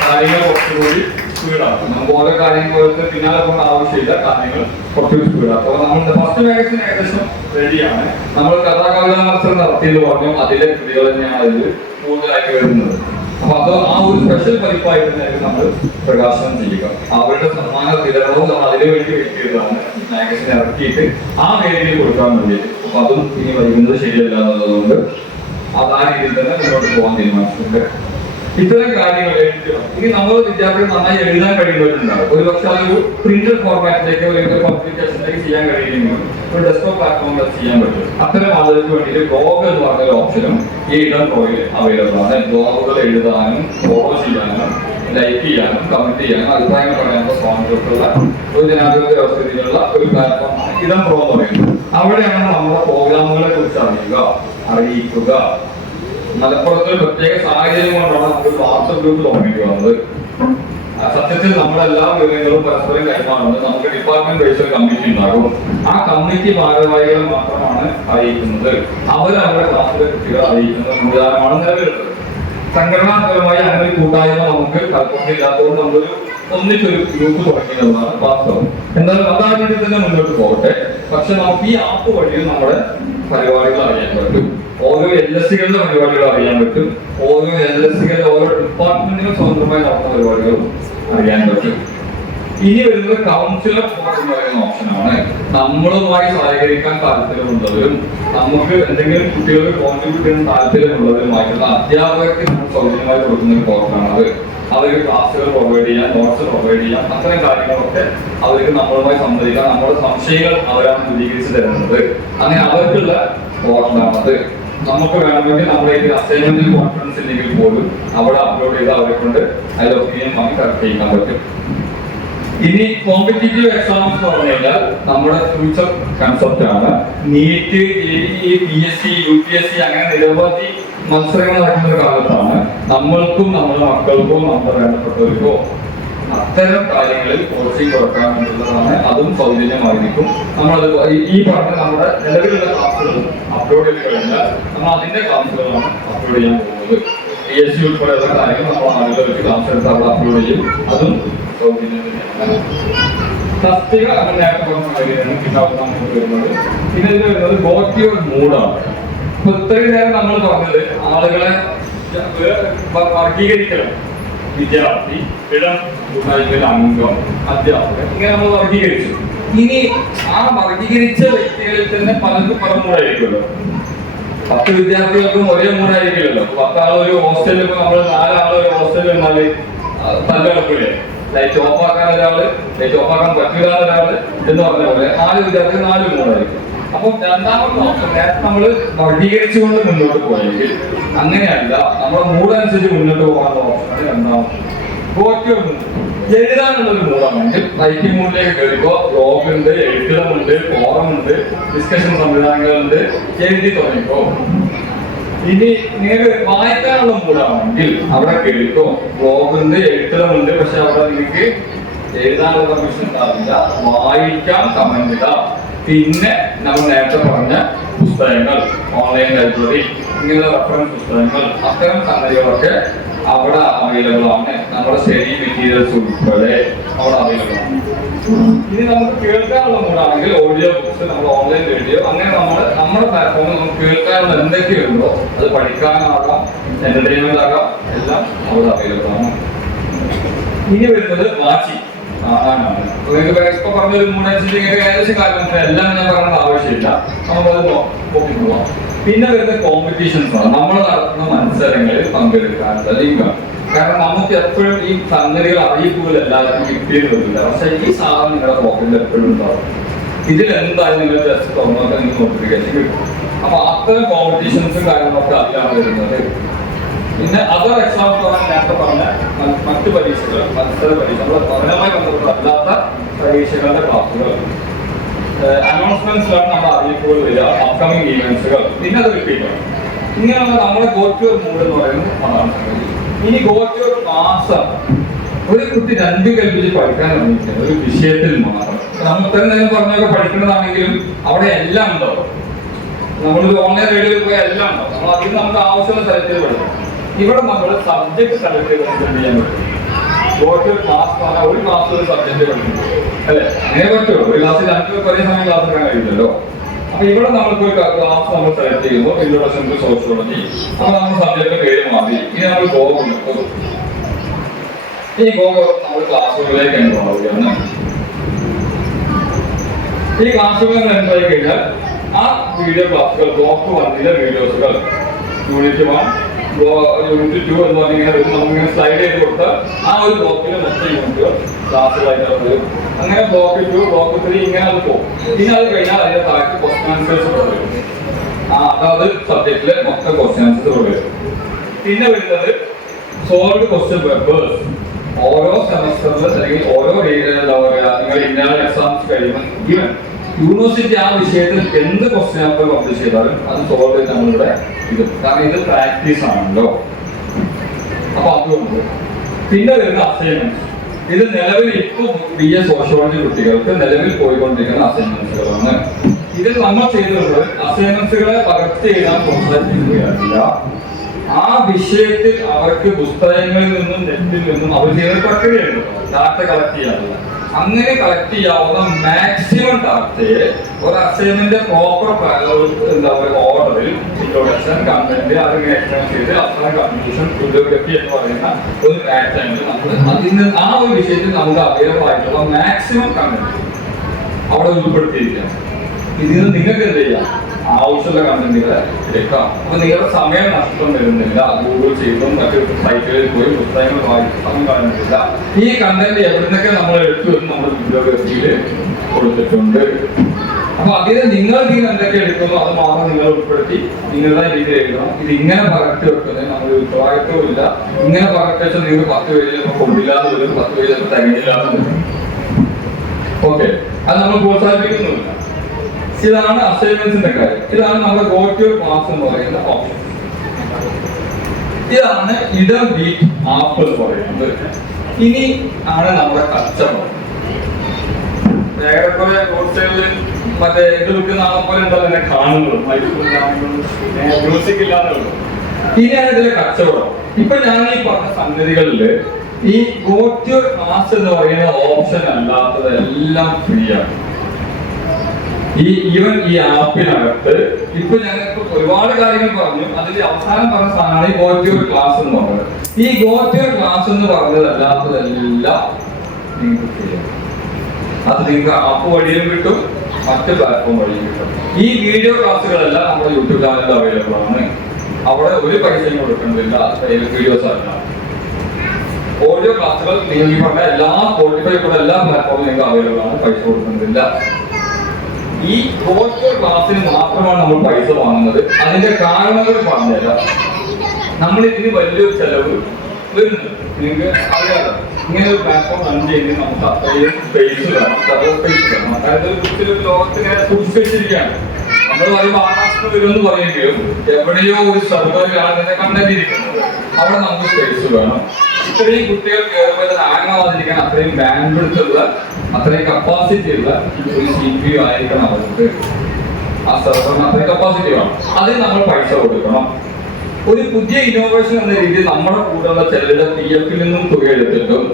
കാര്യങ്ങൾ കുറച്ചുകൂടി സ്പീഡാക്കും. നമുക്ക് ഓരോ കാര്യങ്ങൾക്ക് പിന്നാലെ പോകേണ്ട ആവശ്യമില്ല, കാര്യങ്ങൾ കുറച്ചുകൂടി സ്പീഡാക്കും. അപ്പൊ നമ്മുടെ ഫസ്റ്റ് മാഗസിൻ ഏകദേശം റെഡിയാണ്. നമ്മൾ കഥാകവിതാ മത്സരം നടത്തിയെന്ന് പറഞ്ഞു, അതിലെ കൃതികൾ തന്നെയാണ് അതിൽ കൂടുതലായിട്ട് വരുന്നത്. അപ്പൊ അത് ആ ഒരു സ്പെഷ്യൽ പതിപ്പായിട്ട് തന്നെയായിരിക്കും നമ്മൾ പ്രകാശനം ചെയ്യുക. അവരുടെ സമ്മാന വിതരണവും നമ്മൾ അതിനു വേണ്ടി വെയിറ്റ് ചെയ്തതാണ് മാഗസിൻ ഇറക്കിയിട്ട് ആ വേദിയിൽ കൊടുക്കാൻ വേണ്ടിയിട്ട്. അപ്പൊ അതും ഇനി വൈകുന്നത് ശരിയല്ല എന്നുള്ളതുകൊണ്ട് അത് ആ രീതിയിൽ തന്നെ മുന്നോട്ട് പോകാൻ തീരുമാനിച്ചിട്ടുണ്ട്. ഇത്തരം കാര്യങ്ങൾ എഴുതണം. ഇനി നമ്മൾ വിദ്യാർത്ഥികൾ നന്നായി എഴുതാൻ കഴിയുന്നവരുണ്ടാവും. ഒരു പക്ഷെ അതൊരു പ്രിന്റഡ് ഫോർമാറ്റിലേക്ക് ഒരു പബ്ലിക്കേഷനിലേക്ക് ചെയ്യാൻ കഴിയുമെങ്കിലും ഒരു ഡെസ്ക്ടോപ്പ് പ്ലാറ്റ്ഫോമിൽ ചെയ്യാൻ പറ്റും. അത്തരം ആളുകൾക്ക് വേണ്ടിയിട്ട് ബ്ലോഗ് എന്ന് പറഞ്ഞ ഒരു ഓപ്ഷനും ഈ ഇടം പ്രോയിൽ അവൈലബിൾ ആണ്. ബ്ലോഗുകൾ എഴുതാനും ഫോളോ ചെയ്യാനും ലൈക്ക് ചെയ്യാനും കമന്റ് ചെയ്യാനും അഭിപ്രായങ്ങൾ പറയാനുള്ള സ്വാതന്ത്ര്യമുള്ള ഒരു ജനാധിപത്യ വ്യവസ്ഥയിലുള്ള ഒരു പ്ലാറ്റ്ഫോമാണ് ഇടം പ്രോ എന്ന് പറയുന്നത്. അവിടെയാണ് നമ്മുടെ പ്രോഗ്രാമുകളെ കുറിച്ച് അറിയിക്കുക. മലപ്പുറത്ത് പ്രത്യേക സാഹചര്യം കൊണ്ടാണ് നമുക്ക് വാട്സപ്പ് ഗ്രൂപ്പ് തുടങ്ങിയിട്ടുള്ളത്. സത്യത്തിൽ നമ്മളെല്ലാ വിവരങ്ങളും പരസ്പരം കൈമാറുന്നത്. നമുക്ക് ഡിപ്പാർട്ട്മെന്റ് ബേസ്ഡ് കമ്മിറ്റി ഉണ്ടാകും. ആ കമ്മിറ്റി ഭാരവാഹികൾ മാത്രമാണ് അറിയിക്കുന്നത്. അവരവരുടെ ക്ലാസ്സിലെ കുട്ടികളെ അറിയിക്കുന്ന സംവിധാനമാണ് നിലവിലുള്ളത്. സംഘടനാപരമായി അങ്ങനെ ഒരു കൂട്ടായ്മ നമുക്ക് താല്പര്യമില്ലാത്തതുകൊണ്ട് നമ്മളൊരു ഒന്നിച്ചൊരു ഗ്രൂപ്പ് തുടങ്ങിയതാണ് വാസ്തവം. എന്തായാലും അതാ രീതിയിൽ തന്നെ മുന്നോട്ട് പോകട്ടെ. പക്ഷെ നമുക്ക് ഈ ആപ്പ് വഴിയും നമ്മുടെ പരിപാടികൾ അറിയാൻ പറ്റും. ഓരോ LSC-കളുടെ പരിപാടികൾ അറിയാൻ പറ്റും. ഓരോ LSC-കളുടെ ഓരോ ഡിപ്പാർട്ട്മെന്റിനും സ്വതന്ത്രമായി നടത്തുന്ന പരിപാടികളും അറിയാൻ പറ്റും. ഇനി വരുന്നത് കൗൺസിലർ എന്ന് പറയുന്ന ഓപ്ഷനാണ്. നമ്മളുമായി സഹകരിക്കാൻ താല്പര്യമുള്ളവരും നമുക്ക് എന്തെങ്കിലും കുട്ടികൾക്ക് കോൺട്രിബ്യൂട്ട് ചെയ്യാൻ താല്പര്യമുള്ളവരുമായിട്ടുള്ള അധ്യാപകർക്ക് നമ്മൾ സൗജന്യമായി കൊടുക്കുന്ന ഒരു പോർട്ടലാണത്. അവർക്ക് ക്ലാസ്സുകൾ പ്രൊവൈഡ് ചെയ്യാം, നോട്ട്സ് പ്രൊവൈഡ് ചെയ്യാം, അത്തരം കാര്യങ്ങളൊക്കെ അവർക്ക് നമ്മളുമായി സംവദിക്കാം. നമ്മുടെ സംശയങ്ങൾ അവരാണ് ദൂരീകരിച്ച് തരുന്നത്. അങ്ങനെ അവർക്കുള്ള പോർട്ടലാണത്. നമുക്ക് വേണമെങ്കിൽ നമ്മുടെ ഈ അസൈൻമെന്റിൽ കോൺഫിഡൻസ് ഇല്ലെങ്കിൽ പോലും അവിടെ അപ്ലോഡ് ചെയ്ത് അവരെ കൊണ്ട് അതിൽ ഒപ്പീനിയൻ വാങ്ങി കറക്റ്റ് ചെയ്യാൻ പറ്റും. ഇനി കോമ്പറ്റീറ്റീവ് എക്സാംസ് എന്ന് പറഞ്ഞു കഴിഞ്ഞാൽ നമ്മുടെ ഫ്യൂച്ചർ കൺസെപ്റ്റ് ആണ്. നീറ്റ്, PSC, UPSC അങ്ങനെ നിരവധി മത്സരങ്ങൾ നടക്കുന്ന ഒരു കാലത്താണ് നമ്മൾക്കും നമ്മുടെ മക്കൾക്കോ നമ്മുടെ വേണ്ടപ്പെട്ടവർക്കോ അത്തരം കാര്യങ്ങളിൽ കോച്ചിങ് കൊടുക്കാൻ വേണ്ടിയുള്ളതാണ്. അതും സൗജന്യമായിരിക്കും. നമ്മളത് ഈ പറഞ്ഞ നമ്മുടെ നിലവിലുള്ള ക്ലാസ്സുകൾ അപ്ലോഡ് ചെയ്ത് കഴിഞ്ഞാൽ നമ്മൾ അതിന്റെ ക്ലാസ്സുകളാണ് അപ്ലോഡ് ചെയ്യാൻ പോകുന്നത്. PSC ഉൾപ്പെടെയുള്ള കാര്യങ്ങൾ നമ്മൾ ആളുകൾ വെച്ച് ക്ലാസ് എടുത്ത് അവിടെ അപ്ലോഡ് ചെയ്യും. അതും സൗജന്യം തന്നെയാണ്. തസ്തിക നമ്മൾ നേരത്തെ പറഞ്ഞ കാര്യമാണ് നമുക്ക് വരുന്നത്. പിന്നെ ഇത് വരുന്നത് ഗോട്ട് യുവർ മൂഡാണ്. ഇപ്പൊ ഇത്രയും നേരം നമ്മൾ പറഞ്ഞത് ആളുകളെ വർഗീകരിക്കണം. വിദ്യാർത്ഥി, ഇടം കൂട്ടായ്മയിലെ അംഗം, അധ്യാപകൻ, ഇങ്ങനെ നമ്മൾ വർഗീകരിച്ചു. ഇനി ആ വർഗീകരിച്ച വ്യക്തികളിൽ തന്നെ പലർക്കും പല മൂടായിരിക്കുമല്ലോ. 10 വിദ്യാർത്ഥികൾക്കും ഒരേ മൂടായിരിക്കില്ലല്ലോ. 10 ആൾ ഒരു ഹോസ്റ്റലിൽ നമ്മൾ 4 ആൾ ഒരു ഹോസ്റ്റലിൽ വന്നാല് തല്ലെടുക്കില്ലേ? ലൈറ്റ് ഓഫാക്കാൻ ഒരാള്, ലൈറ്റ് ഓഫാക്കാൻ പറ്റില്ല ഒരാള് എന്ന് പറഞ്ഞ പോലെ 4 വിദ്യാർത്ഥികൾ 4 മൂടായിരിക്കും. അപ്പൊ രണ്ടാമത്തെ ഓപ്ഷൻ നേരത്തെ നമ്മൾ വർഗീകരിച്ചുകൊണ്ട് മുന്നോട്ട് പോയെങ്കിൽ അങ്ങനെയല്ല. നമ്മുടെ മൂടനുസരിച്ച് മുന്നോട്ട് പോകാനുള്ള ഓപ്ഷനാണ് രണ്ടാമത്തെ. എഴുതാനുള്ളൊരു മൂടാണെങ്കിൽ റൈറ്റിംഗ് മൂഡിലേക്ക് കയറിപ്പോ ബ്ലോഗ് ഉണ്ട്, എഴുത്തിടമുണ്ട്, ഫോറം ഉണ്ട്, ഡിസ്കഷൻ സംവിധാനങ്ങളുണ്ട്, എഴുതി തുടങ്ങിക്കോ. ഇനി നിങ്ങൾക്ക് വായിക്കാനുള്ള മൂടാണെങ്കിൽ അവിടെ കേൾക്കോ. ബ്ലോഗ് ഉണ്ട്, എഴുത്തിടമുണ്ട്, പക്ഷെ അവിടെ നിങ്ങൾക്ക് എഴുതാനുള്ള പെർമിഷൻ ഉണ്ടാവില്ല. വായിക്കാം, കമന്റ് ഇടാം. പിന്നെ നമ്മൾ നേരത്തെ പറഞ്ഞ പുസ്തകങ്ങൾ, ഓൺലൈൻ ലൈബ്രറി, ഇങ്ങനെയുള്ള റെഫറൻസ് പുസ്തകങ്ങൾ, അത്തരം സംഗതികളൊക്കെ അവിടെ അവൈലബിൾ ആണ്. നമ്മുടെ സ്റ്റഡി മെറ്റീരിയൽസ് ഉൾപ്പെടെ അവിടെ അവൈലബിൾ ആണ്. ഇനി നമുക്ക് കേൾക്കാനുള്ള മൂടാണെങ്കിൽ ഓഡിയോ ബുക്സ്, നമ്മൾ ഓൺലൈൻ വീഡിയോ, അങ്ങനെ നമ്മുടെ പ്ലാറ്റ്ഫോമിൽ നമുക്ക് കേൾക്കാനുള്ള എന്തൊക്കെയുണ്ടോ അത് പഠിക്കാനാകാം, എന്റർടൈൻമെന്റ് ആകാം, എല്ലാം അവിടെ അവൈലബിൾ ആണ്. ഇനി വരുന്നത് വാച്ചിങ്. ഇപ്പൊ പറഞ്ഞൊരു മൂടനുസരിച്ച് ഏകദേശം കാര്യം എല്ലാം ഞാൻ പറയേണ്ട ആവശ്യമില്ല. നമുക്കത് നോക്കിപ്പോവാം. പിന്നെ വരുന്ന കോമ്പറ്റീഷൻസ് ആണ്. നമ്മൾ നടത്തുന്ന മത്സരങ്ങളിൽ പങ്കെടുക്കാനുള്ള ലിങ്കാണ്. കാരണം നമുക്ക് എപ്പോഴും ഈ സംഗതികൾ അറിയിപ്പുകൾ എല്ലാവർക്കും കിട്ടിയെന്ന് വരില്ല. പക്ഷെ ഈ സാധനം നിങ്ങളുടെ പോക്കറ്റിൽ എപ്പോഴും ഉണ്ടാവും. ഇതിലെന്തായാലും നിങ്ങൾ ജസ്റ്റ് തുറന്നൊക്കെ നിങ്ങൾക്ക് നോട്ടിഫിക്കേഷൻ കിട്ടും. അപ്പൊ അത്തരം കോമ്പറ്റീഷൻസും കാര്യങ്ങളൊക്കെ അതിലാണ് വരുന്നത്. പിന്നെ അതർ എക്സാംസ് നേരത്തെ പറഞ്ഞ മറ്റ് പരീക്ഷകൾ, മത്സര പരീക്ഷ, നമ്മുടെ പഠനവുമായി ബന്ധപ്പെട്ടല്ലാത്ത പരീക്ഷകളുടെ ക്ലാസുകൾ, അനൗൺസ്മെന്റ്സിലാണ് നമ്മുടെ അറിയിപ്പുകൾ വരിക, അപ്കമിങ് ഈവൻസുകൾ, പിന്നെ അത് റിപ്പീറ്റ് ആണ്. ഇങ്ങനെയുള്ള നമ്മുടെ ഗോ ടു മൂഡ് എന്ന് പറയുന്നത് അതാണ്. ഇനി ഗോ ടു മാസം ഒരു കുട്ടി രണ്ടു കൽപ്പിച്ച് പഠിക്കാൻ ശ്രമിക്കുന്നത് ഒരു വിഷയത്തിൽ മാത്രം. നമ്മൾ ഇത്രയും നേരം പറഞ്ഞൊക്കെ പഠിക്കുന്നതാണെങ്കിലും അവിടെ എല്ലാം ഉണ്ടാവും. നമ്മളൊരു ഓൺലൈൻ റേഡിയോയിൽ പോയാൽ എല്ലാം ഉണ്ടാവും. നമ്മൾ അതിന് നമുക്ക് ആവശ്യമുള്ള സ്ഥലത്തിൽ പഠിക്കണം. ഇവിടെ നമ്മൾ സബ്ജക്ട് സെലക്ട് ചെയ്യാൻ പറ്റും. ഗോ ടു ക്ലാസ് പറഞ്ഞാൽ ഒരു ക്ലാസ് ഒരു സബ്ജക്ട് പഠിക്കുന്നു അല്ലെ, അങ്ങനെ പറ്റുമോ? ഒരു ക്ലാസ്സിൽ നമുക്ക് ഒരേ സമയം ക്ലാസ് എടുക്കാൻ കഴിയില്ലല്ലോ. അപ്പൊ ഇവിടെ നമ്മൾക്ക് ഒരു ക്ലാസ് നമ്മൾ സെലക്ട് ചെയ്യുന്നു, ഇൻട്രൊഡക്ഷൻ ടു സോഷ്യോളജി. അപ്പൊ നമ്മൾ സബ്ജക്ട് പേര് മാറി. ഇനി നമ്മൾ പോകുന്നു. ഈ നമ്മൾ ക്ലാസ്സുകളിലേക്ക് എൻ്റർ ആവുകയാണ്. ഈ ക്ലാസ്സുകൾ എൻ്റർ ആയി കഴിഞ്ഞാൽ ആ വീഡിയോ ക്ലാസ്സുകൾ ബ്ലോക്ക് 1 വീഡിയോസുകൾ യൂണിറ്റ് 1 യൂണിറ്റ് 2 എന്ന് പറഞ്ഞിങ്ങനെ നമുക്കിങ്ങനെ സ്ലൈഡ് ചെയ്ത് കൊടുത്താൽ ആ ഒരു ബ്ലോക്കിലെ മൊത്തം യൂണിറ്റുകൾ ക്ലാസ്സുകളായിട്ട് വരും. അങ്ങനെ ബ്ലോക്ക് 2 ബ്ലോക്ക് 3 ഇങ്ങനെ അത് പോകും. പിന്നെ അത് കഴിഞ്ഞാൽ അതിന്റെ താഴത്ത് ക്വസ്റ്റ്യൻ ആൻസേഴ്സ് വരും. അതായത് സബ്ജക്റ്റിലെ മൊത്തം ക്വസ്റ്റ്യൻ ആൻസേഴ്സ് വരും. പിന്നെ വരുന്നത് സോൾവ്ഡ് ക്വസ്റ്റ്യൻ പേപ്പേഴ്സ്. ഓരോ സെമസ്റ്ററിൽ അല്ലെങ്കിൽ ഓരോ എന്താ പറയുക, നിങ്ങൾ ഇന്റേണൽ എക്സാംസ് കഴിയുമ്പോൾ ഈവൻ യൂണിവേഴ്സിറ്റി ആ വിഷയത്തിൽ എന്ത് ക്വസ്റ്റ്യൻ പേപ്പർ പബ്ലിഷ് ചെയ്താലും അത് സോൾവ് ചെയ്ത് നമ്മളിവിടെ ഇത്, കാരണം ഇത് പ്രാക്ടീസ് ആണല്ലോ. അപ്പൊ അതുകൊണ്ട് പിന്നെ വരുന്ന അസൈൻമെന്റ്സ്. ഇത് നിലവിൽ ഇപ്പോൾ BA സോഷ്യോളജി കുട്ടികൾക്ക് നിലവിൽ പോയിക്കൊണ്ടിരിക്കുന്ന അസൈൻമെന്റ്സുകളാണ്. ഇതിൽ നമ്മൾ ചെയ്തിട്ടുള്ളത് അസൈൻമെന്റ്സുകളെ പകർത്തി എഴുതാൻ പ്രോത്സാഹിപ്പിക്കുകയല്ല, ആ വിഷയത്തിൽ അവർക്ക് പുസ്തകങ്ങളിൽ നിന്നും നെറ്റിൽ നിന്നും അവർ ചെയ്യുന്ന പ്രക്രിയയുണ്ട്. ഡാറ്റ കളക്ട് ചെയ്യാറില്ല. അങ്ങനെ കളക്ട് ചെയ്യാവുന്ന മാക്സിമം ഡാറ്റയെ ഒരു അസൈൻമെന്റ് പ്രോപ്പർ എന്താ പറയുക ഓർഡറിൽ ഇൻട്രൊഡക്ഷൻ, കണ്ടന്റ്, അതിങ്ങനെ എക്സ്പ്ലെയിൻ ചെയ്ത് അവസാന കൺക്ലൂഷൻ, ബിബ്ലിയോഗ്രഫി എന്ന് പറയുന്ന ഒരു പാറ്റേണിൽ നമ്മൾ അതിന് ആ ഒരു വിഷയത്തിൽ നമുക്ക് അവൈലബിൾ ആയിട്ടുള്ള മാക്സിമം കണ്ടന്റ് അവിടെ ഉൾപ്പെടുത്തിയിരിക്കുകയാണ്. ഇതിന് നിങ്ങൾക്ക് എന്ത് ചെയ്യാം, ആവശ്യമുള്ള കണ്ടന്റുകളെ എടുക്കാം. അപ്പൊ നിങ്ങളുടെ സമയം നഷ്ടം വരുന്നില്ല. ഗൂഗിൾ ചെയ്തും മറ്റു സൈറ്റുകളിൽ പോയി പുസ്തകങ്ങൾ വായിച്ച് സമയം കളയുന്നില്ല. ഈ കണ്ടന്റ് എവിടുന്നൊക്കെ നമ്മൾ എടുത്തു നമ്മൾ ബിബ്ലിയോഗ്രഫിയിൽ കൊടുത്തിട്ടുണ്ട്. അപ്പൊ അതിന് നിങ്ങൾ ഇതിൽ എന്തൊക്കെ എടുക്കുന്നു അത് മാത്രം നിങ്ങൾ ഉൾപ്പെടുത്തി നിങ്ങളുടെ രീതിയിൽ എഴുതണം. ഇത് ഇങ്ങനെ പകർത്തി വെക്കുന്നത് നമ്മൾ ഉത്തരവാദിത്വവും ഇല്ല. ഇങ്ങനെ പകർത്തി വെച്ചാൽ നിങ്ങൾ 10 പേജ് കൊണ്ടില്ലാന്ന് വരും, 10 പേജ് തികഞ്ഞില്ലാന്ന് വരും. ഓക്കെ, അത് നമ്മൾ പ്രോത്സാഹിപ്പിക്കുന്നുമില്ല. ഇതാണ് അസൈൻമെന്റ്സിന്റെ കാര്യം. ഇതാണ് നമ്മുടെ ഗോ ടു ക്ലാസ് എന്ന് പറയുന്ന ഓപ്ഷൻ. ഇതാണ് ഇടം ബീറ്റ് ആപ്പ് എന്ന് പറയുന്നത്. ഇനി ആണ് നമ്മുടെ കച്ചവടം. ഏറെക്കുറെ റോഡ് സൈഡിൽ മറ്റേ ഇത് വിൽക്കുന്ന ആളെ പോലെ ഉണ്ടോ എന്നെ കാണുന്നത്, മ്യൂസിക് ഇല്ലാതെ ഉള്ളൂ. ഇനിയാണ് ഇതിലെ കച്ചവടം. ഇപ്പൊ ഞാൻ ഈ പറഞ്ഞ സംഗതികളില് ഈ ഗോ ടു ക്ലാസ് എന്ന് പറയുന്ന ഓപ്ഷൻ അല്ലാത്തതെല്ലാം ഫ്രീ ആണ്. ഈവൻ ഈ ആപ്പിനകത്ത് ഇപ്പൊ ഞങ്ങൾക്ക് ഒരുപാട് കാര്യങ്ങൾ പറഞ്ഞു. അതിൽ അവസാനം പറഞ്ഞ സാധനമാണ് ഈ ഗോ ടു ക്ലാസ് എന്ന് പറയുന്നത്. ഈ ഗോ ടു ക്ലാസ് എന്ന് പറഞ്ഞതല്ലാത്തതെല്ലാം നിങ്ങൾക്ക് ചെയ്യാം. അത് നിങ്ങൾക്ക് ആപ്പ് വഴിയും കിട്ടും, മറ്റ് പ്ലാറ്റ്ഫോം വഴിയും കിട്ടും. ഈ വീഡിയോ ക്ലാസ്സുകളെല്ലാം നമ്മുടെ യൂട്യൂബ് ചാനലിൽ അവൈലബിൾ ആണ്. അവിടെ ഒരു പൈസയും കൊടുക്കേണ്ടതില്ല. വീഡിയോസ് അല്ല, ഓഡിയോ ക്ലാസ്സുകൾ നിങ്ങൾ പറഞ്ഞ എല്ലാ സ്പോട്ടിഫൈ എല്ലാ പ്ലാറ്റ്ഫോമിലും നിങ്ങൾക്ക് അവൈലബിൾ ആണ്. പൈസ കൊടുക്കേണ്ടതില്ല. ഈ കോഴ്സ് ക്ലാസ്സിന് മാത്രമാണ് നമ്മൾ പൈസ വാങ്ങുന്നത്. അതിന്റെ കാരണങ്ങൾ പറഞ്ഞുതരാം. നമ്മൾ ഇതിന് വലിയൊരു ചെലവ് വരുന്നുണ്ട്. നിങ്ങൾക്ക് അറിയാലോ, ഇങ്ങനെ ഒരു പ്ലാറ്റ്ഫോം റൺ ചെയ്യുന്നത് നമുക്ക് അത്രയും സ്പേസ് വേണം, സെർവർ സ്പേസ് വേണം. അതായത് ഒരു ലോകത്തിനെ സൂക്ഷിച്ചിരിക്കുകയാണ്. നമ്മൾ പറയുമ്പോൾ ആകാശത്ത് വരുമെന്ന് പറയുകയും എവിടെയോ ഒരു സെർവറിലാണ് ഇതിന്റെ കണ്ടന്റ് ഇരിക്കുന്നത്. അവിടെ നമുക്ക് സ്പേസ് വേണം. ഇത്രയും കുട്ടികൾ കയറുമ്പോൾ ആകാതിരിക്കാൻ അത്രയും ബാൻഡ്വിഡ്ത്ത് ഉള്ള, അത്രയും കപ്പാസിറ്റി ഉള്ള ഒരു CPU ആയിരിക്കണം അവർക്ക്. ആ സെർവറിന് അത്രയും കപ്പാസിറ്റി വേണം. അതിന് നമ്മൾ പൈസ കൊടുക്കണം. ഒരു പുതിയ ഇന്നോവേഷൻ എന്ന രീതിയിൽ നമ്മുടെ കൂടെയുള്ള ചിലരുടെ PF നിന്നും തുക എടുത്തിട്ടും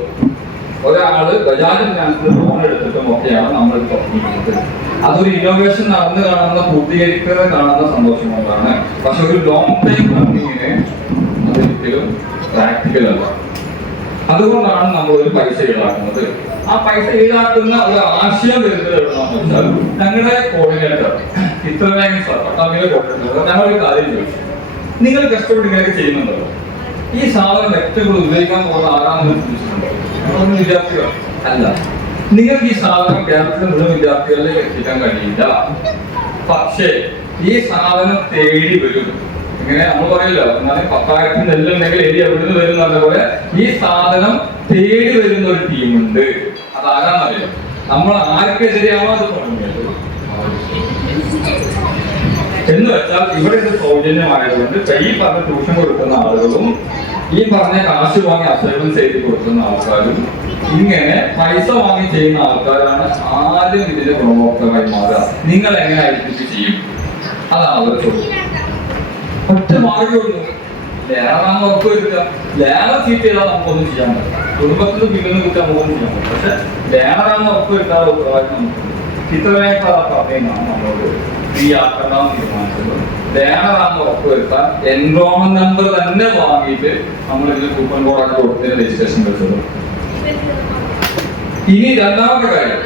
ഒരാള് ബജാജ് ഫിനാൻസിൽ ലോൺ എടുത്തിട്ടും ഒക്കെയാണ് നമ്മൾ തുടങ്ങിയിരിക്കുന്നത്. അതൊരു ഇന്നോവേഷൻ നടന്നു കാണുന്ന, പൂർത്തീകരിക്കുന്നത് കാണുന്ന സന്തോഷമുള്ളതാണ്. പക്ഷെ ഒരു ലോങ് ടൈം റണ്ണിങ്ങിന് അതൊരിക്കലും പ്രാക്ടിക്കൽ അല്ല. അതുകൊണ്ടാണ് നമ്മൾ ഒരു പൈസ ഈടാക്കുന്നത്. ആ പൈസ ഈടാക്കുന്ന ഒരു ആശയം വരുന്നത് എവിടെയാണെന്ന് വെച്ചാൽ ഞങ്ങളുടെ കോർഡിനേറ്റർ ചിത്രനായകൻ സാർ, പട്ടാമ്പിയിലെ കോർഡിനേറ്റർ, ഞങ്ങളൊരു കാര്യം ചോദിച്ചു. നിങ്ങൾ കഷ്ടപ്പെട്ട് ഇങ്ങനെയൊക്കെ ചെയ്യുന്നുണ്ടല്ലോ, ഈ സാധനം വ്യക്തികൾ ഉപയോഗിക്കാൻ പോകുന്ന ആരാണെന്ന് ചിന്തിച്ചിട്ടുണ്ടോ? നമ്മളൊന്നും വിദ്യാർത്ഥികൾ അല്ല. നിങ്ങൾക്ക് ഈ സാധനം കേരളത്തിലെ മുഴുവൻ വിദ്യാർത്ഥികളിലേക്ക് എത്തിക്കാൻ കഴിയില്ല. പക്ഷേ ഈ സാധനം തേടി വരും. ഇങ്ങനെ നമ്മൾ പറയല്ലോ, എന്നാലും 10,000 നെല്ലുണ്ടെങ്കിൽ എലി എവിടുന്ന് വരും എന്ന പോലെ ഈ സാധനം തേടി വരുന്ന ഒരു ടീമുണ്ട്. അതാകാന്നറിയാം. നമ്മൾ ആർക്കെതിരെയാണോ അത് തുടങ്ങിയത് എന്ന് വെച്ചാൽ ഇവിടെ ഇത് സൗജന്യമായതുകൊണ്ട് ഈ പറഞ്ഞ ട്യൂഷൻ കൊടുക്കുന്ന ആളുകളും ഈ പറഞ്ഞ കാശ് വാങ്ങി അസൈൻമെന്റ് ചെയ്ത് കൊടുക്കുന്ന ആൾക്കാരും ഇങ്ങനെ പൈസ വാങ്ങി ചെയ്യുന്ന ആൾക്കാരാണ് ആദ്യം ഇതിന്റെ ഗുണഭോക്താവായി മാറുക. നിങ്ങൾ എങ്ങനെ ഐഡന്റിഫൈ ചെയ്യും? അതാണ് അവരുടെ ചോദ്യം. ഒറ്റ മാർഗമുള്ളൂ, ലേറാന്ന് ഉറപ്പ് വരുത്തുക. ലേറ ചീറ്റ് ചെയ്താൽ നമുക്കൊന്നും ചെയ്യാൻ പറ്റില്ല. കുടുംബത്തിന് ബില്ലെന്ന് കിട്ടാൻ നമുക്കൊന്നും ചെയ്യാൻ പറ്റില്ല. പക്ഷെ ലേറാന്ന് ഉറപ്പ് വരുത്താതെ ഉത്തരവാദിത്വം നമുക്കുണ്ട്. ചിത്രമേഖല പറഞ്ഞാണ് നമ്മളോട് ഈ ആക്കണമെന്ന് തീരുമാനിച്ചത്. ലേറാന്ന് ഉറപ്പ് വരുത്താൻ എൻറോൾമെന്റ് നമ്പർ തന്നെ വാങ്ങിയിട്ട് നമ്മൾ ഇതിന് കൂപ്പൺ കോഡാക്കി കൊടുത്തതിന് രജിസ്ട്രേഷൻ വെച്ചത്. ഇനി രണ്ടാമത്തെ കാര്യം,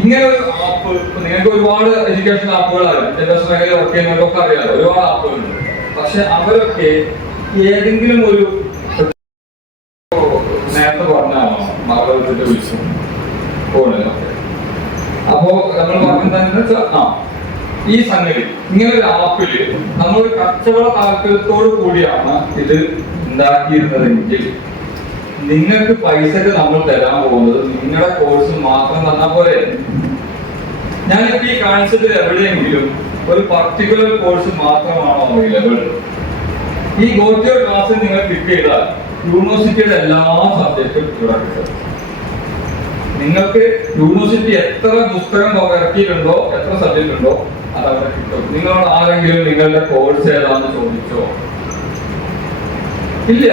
ഇങ്ങനെ ഒരു ആപ്പ് നിങ്ങൾക്ക് ഒരുപാട് എഡ്യൂക്കേഷൻ ആപ്പുകൾ അറിയാം. വിദ്യാഭ്യാസ മേഖല വർക്ക് ചെയ്യുന്നവർക്കൊക്കെ അറിയാലോ, ഒരുപാട് ആപ്പുകളുണ്ട്. പക്ഷെ അവരൊക്കെ ഏതെങ്കിലും ഒരു നേരത്തെ പറഞ്ഞാണോ മകളത്തിന്റെ വിളിച്ചു ഫോണിലൊക്കെ. അപ്പോ നമ്മൾ പറഞ്ഞെന്താ ഈ സംഗതി ഇങ്ങനെ ഒരു ആപ്പില് നമ്മൾ കച്ചവട താല്പര്യത്തോടു കൂടിയാണ് ഇത് ഉണ്ടാക്കിയിരുന്നതെങ്കിൽ നിങ്ങൾക്ക് പൈസക്ക് നമ്മൾ തരാൻ പോകുന്നത് നിങ്ങളുടെ കോഴ്സ് മാത്രം തന്നാൽ പോലെ. ഞാനിപ്പോ ഈ കാണിച്ചതിൽ എവിടെയെങ്കിലും ഒരു പർട്ടിക്കുലർ കോഴ്സ് മാത്രമാണോ അവൈലബിൾ? ഈ ഗോറ്റിയോ ക്ലാസ്സിൽ നിങ്ങൾ ക്ലിക്ക് ചെയ്താൽ യൂണിവേഴ്സിറ്റിയുടെ എല്ലാ സബ്ജക്റ്റും ഇവിടെ കിട്ടും. നിങ്ങൾക്ക് യൂണിവേഴ്സിറ്റി എത്ര പുസ്തകം ഇറക്കിയിട്ടുണ്ടോ, എത്ര സബ്ജക്റ്റ് ഉണ്ടോ അതവിടെ കിട്ടും. നിങ്ങളോട് ആരെങ്കിലും നിങ്ങളുടെ കോഴ്സ് ഏതാണെന്ന് ചോദിച്ചോ? ഇല്ല.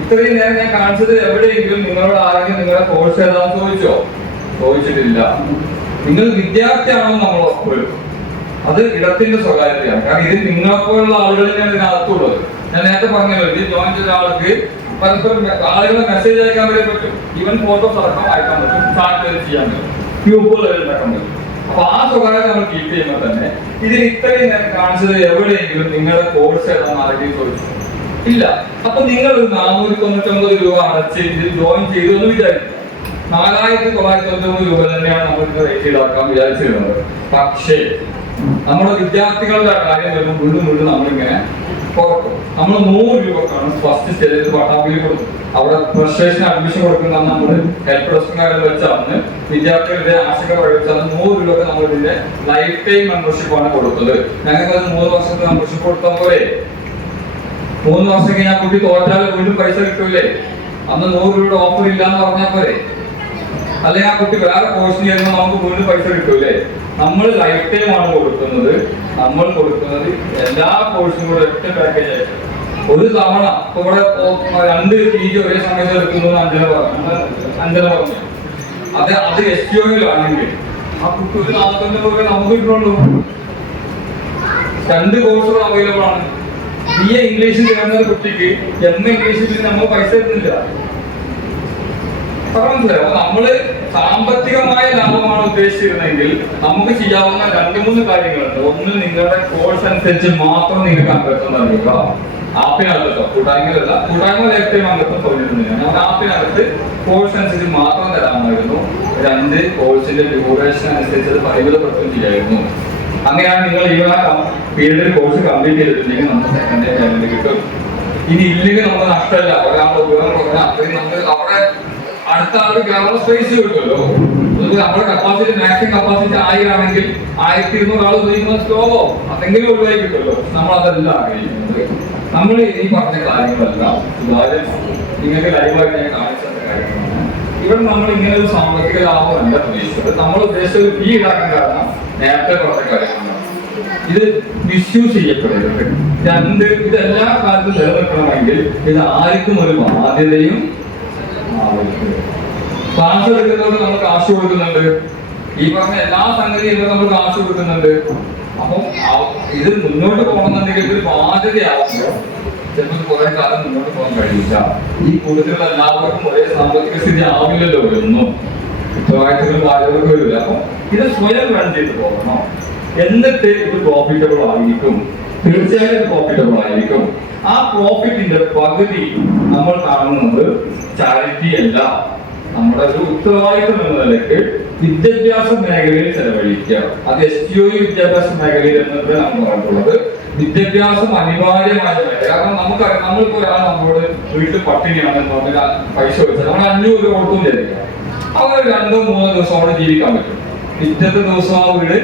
ഇത്രയും നേരം ഞാൻ കാണിച്ചത് എവിടെയെങ്കിലും നിങ്ങളോട് ആരെങ്കിലും നിങ്ങളുടെ കോഴ്സ് ഏതാണെന്ന് ചോദിച്ചോ? ചോദിച്ചിട്ടില്ല. നിങ്ങൾ വിദ്യാർത്ഥിയാണോ നമ്മൾ ഉറപ്പുവരും. അത് ഇടത്തിന്റെ സ്വകാര്യതയാണ്. കാരണം ഇത് നിങ്ങളെപ്പോലുള്ള ആളുകളിലാണ് ഇതിനകത്തുള്ളത്. ഞാൻ നേരത്തെ പറഞ്ഞല്ലോ, ഇത് ജോയിൻ ചെയ്ത ആൾക്ക് പരസ്പരം ആളുകളെ മെസ്സേജ് അയക്കാൻ വരെ പറ്റും. ഈവൻ ഫോട്ടോസ് അടക്കം അയക്കാൻ പറ്റും, ചാറ്റ് വരെ ചെയ്യാൻ പറ്റും, ഗ്രൂപ്പുകൾ ഉണ്ടാക്കാൻ പറ്റും. അപ്പൊ ആ സ്വകാര്യത നമ്മൾ കീപ്പ് ചെയ്യുമ്പോൾ തന്നെ ഇതിന് ഇത്രയും നേരം കാണിച്ചത് എവിടെയെങ്കിലും നിങ്ങളുടെ കോഴ്സ് ഏതാണെന്ന് ആരെങ്കിലും ചോദിച്ചു? ഇല്ല. അപ്പൊ നിങ്ങൾ ഒരു 499 രൂപ അടച്ച് ഇതിൽ ജോയിൻ ചെയ്തു എന്ന് വിചാരിക്കുക. 4,999 രൂപ തന്നെയാണ് നമ്മൾക്ക് റേറ്റ് ഈടാക്കാൻ വിചാരിച്ചിരുന്നത്. പക്ഷേ നമ്മുടെ വിദ്യാർത്ഥികളുടെ കാര്യം വരുമ്പോൾ വീണ്ടും നമ്മളിങ്ങനെ കുറക്കും. നമ്മൾ 100 രൂപക്കാണ് ഫസ്റ്റ് സ്റ്റേജിൽ പട്ടാമ്പിയിൽ കൊടുക്കും. അവിടെ ഫ്രഷേഴ്സിന് അഡ്മിഷൻ കൊടുക്കുന്ന നമ്മൾ ഹെൽപ്പ് ഡെസ്കുകാരെന്ന് വെച്ചാണ് വിദ്യാർത്ഥികളുടെ ആശങ്ക പ്രകടിപ്പിച്ചാൽ 100 രൂപക്ക് നമ്മൾ ഇതിന്റെ ലൈഫ് ടൈം മെമ്പർഷിപ്പ് ആണ് കൊടുത്തത്. ഞങ്ങൾക്ക് അത് 3 വർഷത്തെ മെമ്പർഷിപ്പ് കൊടുത്താൽ പോലെ 3 വർഷം കഴിഞ്ഞാൽ കുട്ടി തോറ്റാൽ വീണ്ടും പൈസ കിട്ടൂലേ? അന്ന് 100 രൂപയുടെ ഓഫർ ഇല്ലാന്ന് പറഞ്ഞാൽ പോരെ? അല്ലെങ്കിൽ ആ കുട്ടി വേറെ കോഴ്സിന് ചെയ്യുമ്പോൾ നമുക്ക് വീണ്ടും പൈസ കിട്ടൂലേ? നമ്മൾ ലൈഫ് ടൈം ആണ് കൊടുക്കുന്നത്. നമ്മൾ കൊടുക്കുന്നത് എല്ലാ കോഴ്സും കൂടെ ഒറ്റ പാക്കേജ് ആയിട്ട് ഒരു തവണ. ഇപ്പൊ ഇവിടെ 2 PG ഒരേ സമയത്ത് എടുക്കുന്നത് അഞ്ചന പറഞ്ഞു. അത് STOയിലാണെങ്കിൽ ആ കുട്ടി ഒരു 45 രൂപ നമുക്ക് കിട്ടുള്ളൂ. 2 കോഴ്സുകൾ അവൈലബിൾ ആണ്. BA ഇംഗ്ലീഷിൽ ചേർന്ന കുട്ടിക്ക് MA ഇംഗ്ലീഷിൽ നമ്മൾ പൈസ കിട്ടുന്നില്ല. മനസ്സിലായോ? അപ്പൊ നമ്മള് സാമ്പത്തികമായ ലാഭമാണ് ഉദ്ദേശിച്ചിരുന്നെങ്കിൽ നമുക്ക് ചെയ്യാവുന്ന 2-3 കാര്യങ്ങളുണ്ട്. ഒന്ന്, നിങ്ങളുടെ കോഴ്സ് അനുസരിച്ച് മാത്രം നിങ്ങൾക്ക് അംഗത്വം നൽകുക. ആപ്പിനകത്ത് കൂട്ടായ്മയിലല്ല, കൂട്ടായ്മ ലൈഫ് ടൈം അംഗത്വം തോന്നിയിരുന്നില്ല. നമുക്ക് ആപ്പിനകത്ത് കോഴ്സ് അനുസരിച്ച് മാത്രം തരാമായിരുന്നു. 2, കോഴ്സിന്റെ ഡ്യൂറേഷൻ അനുസരിച്ച് അത് പരിമിതപ്പെടുത്തുകയും ചെയ്യായിരുന്നു. അങ്ങനെയാണ് നിങ്ങൾ ഈ പീരീഡിൽ കോഴ്സ് കംപ്ലീറ്റ് ചെയ്തിട്ടുണ്ടെങ്കിൽ നമുക്ക് സെക്കൻഡ് ഇയർ പേയ്മെന്റ് കിട്ടും. ഇനി ഇല്ലെങ്കിൽ നമുക്ക് നഷ്ടമല്ല. ഒരാളുടെ ഉപയോഗം കുറഞ്ഞാൽ അത്രയും നമുക്ക് അവിടെ അടുത്ത ആൾക്ക് ഗ്രാമർ സ്പേസ് കിട്ടുമല്ലോ. നമ്മുടെ കപ്പാസിറ്റി മാക്സിമം കപ്പാസിറ്റി 1000 ആണെങ്കിൽ 1200 ആൾ ഉപയോഗിക്കുന്ന സ്ലോവോ അതെങ്കിലും ഒഴിവായി കിട്ടുമല്ലോ. നമ്മൾ അതെല്ലാം ആഗ്രഹിക്കുന്നത്. നമ്മൾ ഈ പറഞ്ഞ കാര്യങ്ങളെല്ലാം സുതാര്യമാണ്. നിങ്ങൾക്ക് ലൈവായിട്ട് ഞാൻ കാണിച്ച കാര്യങ്ങളാണ്. ഇവിടെ നമ്മൾ ഇങ്ങനെ ഒരു സാമ്പത്തിക ലാഭമല്ല ഉദ്ദേശിച്ചത്. നമ്മൾ ഉദ്ദേശിച്ചത് ഫീ ഈടാക്കാൻ കാരണം നേരത്തെ പറഞ്ഞ കാര്യങ്ങളാണ്. ഇത് മിസ്യൂസ് ചെയ്യപ്പെടരുത്. 2, ഇത് എല്ലാ കാലത്തും നിലനിൽക്കണമെങ്കിൽ ഇത് ആർക്കും ഒരു ബാധ്യതയും ക്ലാസ് എടുക്കുന്നവർക്ക് നമ്മൾ കാശ് കൊടുക്കുന്നുണ്ട്. ഈ പറഞ്ഞ എല്ലാ സംഗതിയും നമ്മൾ കാശ് കൊടുക്കുന്നുണ്ട്. അപ്പം ഇത് മുന്നോട്ട് പോകണമെന്നുണ്ടെങ്കിൽ ഒരു ബാധ്യതയാവുമ്പോൾ ചിലപ്പോൾ കുറെ കാലം മുന്നോട്ട് പോകാൻ കഴിയില്ല. ഈ കൂടുതലുള്ള എല്ലാവർക്കും ഒരേ സാമ്പത്തിക സ്ഥിതി ആവില്ലല്ലോ. ഒന്നും ഉത്തരവാദിത്തങ്ങൾ ബാധ്യതകൾക്ക് വരില്ല. അപ്പം ഇത് സ്വയം റൺ ചെയ്ത് പോകണം. എന്നിട്ട് ഇത് പ്രോഫിറ്റബിൾ ആയിരിക്കും. തീർച്ചയായും പ്രോഫിറ്റബിൾ ആയിരിക്കും. ആ പ്രോഫിറ്റിന്റെ പകുതി നമ്മൾ കാണുന്നത് ചാരിറ്റി അല്ല, നമ്മുടെ ഒരു ഉത്തരവാദിത്വം എന്ന നിലയ്ക്ക് വിദ്യാഭ്യാസ മേഖലയിൽ ചെലവഴിക്കുക. അത് STOE വിദ്യാഭ്യാസ മേഖലയിൽ എന്നത് നമ്മൾ പറഞ്ഞിട്ടുള്ളത് വിദ്യാഭ്യാസം അനിവാര്യമായ മേഖല. കാരണം നമുക്കറിയാം, നമ്മളിപ്പോ ഒരാൾ നമ്മളോട് വീട്ടിൽ പട്ടിണിയാണെന്ന് പറഞ്ഞാൽ പൈസ വെച്ചാൽ നമ്മൾ 500 രൂപ കൊടുത്തും ചെയ്തിരിക്കുക. അവർ 2-3 ദിവസം അവിടെ ജീവിക്കാൻ പറ്റും. പിറ്റത്തെ ദിവസം ആ വീട്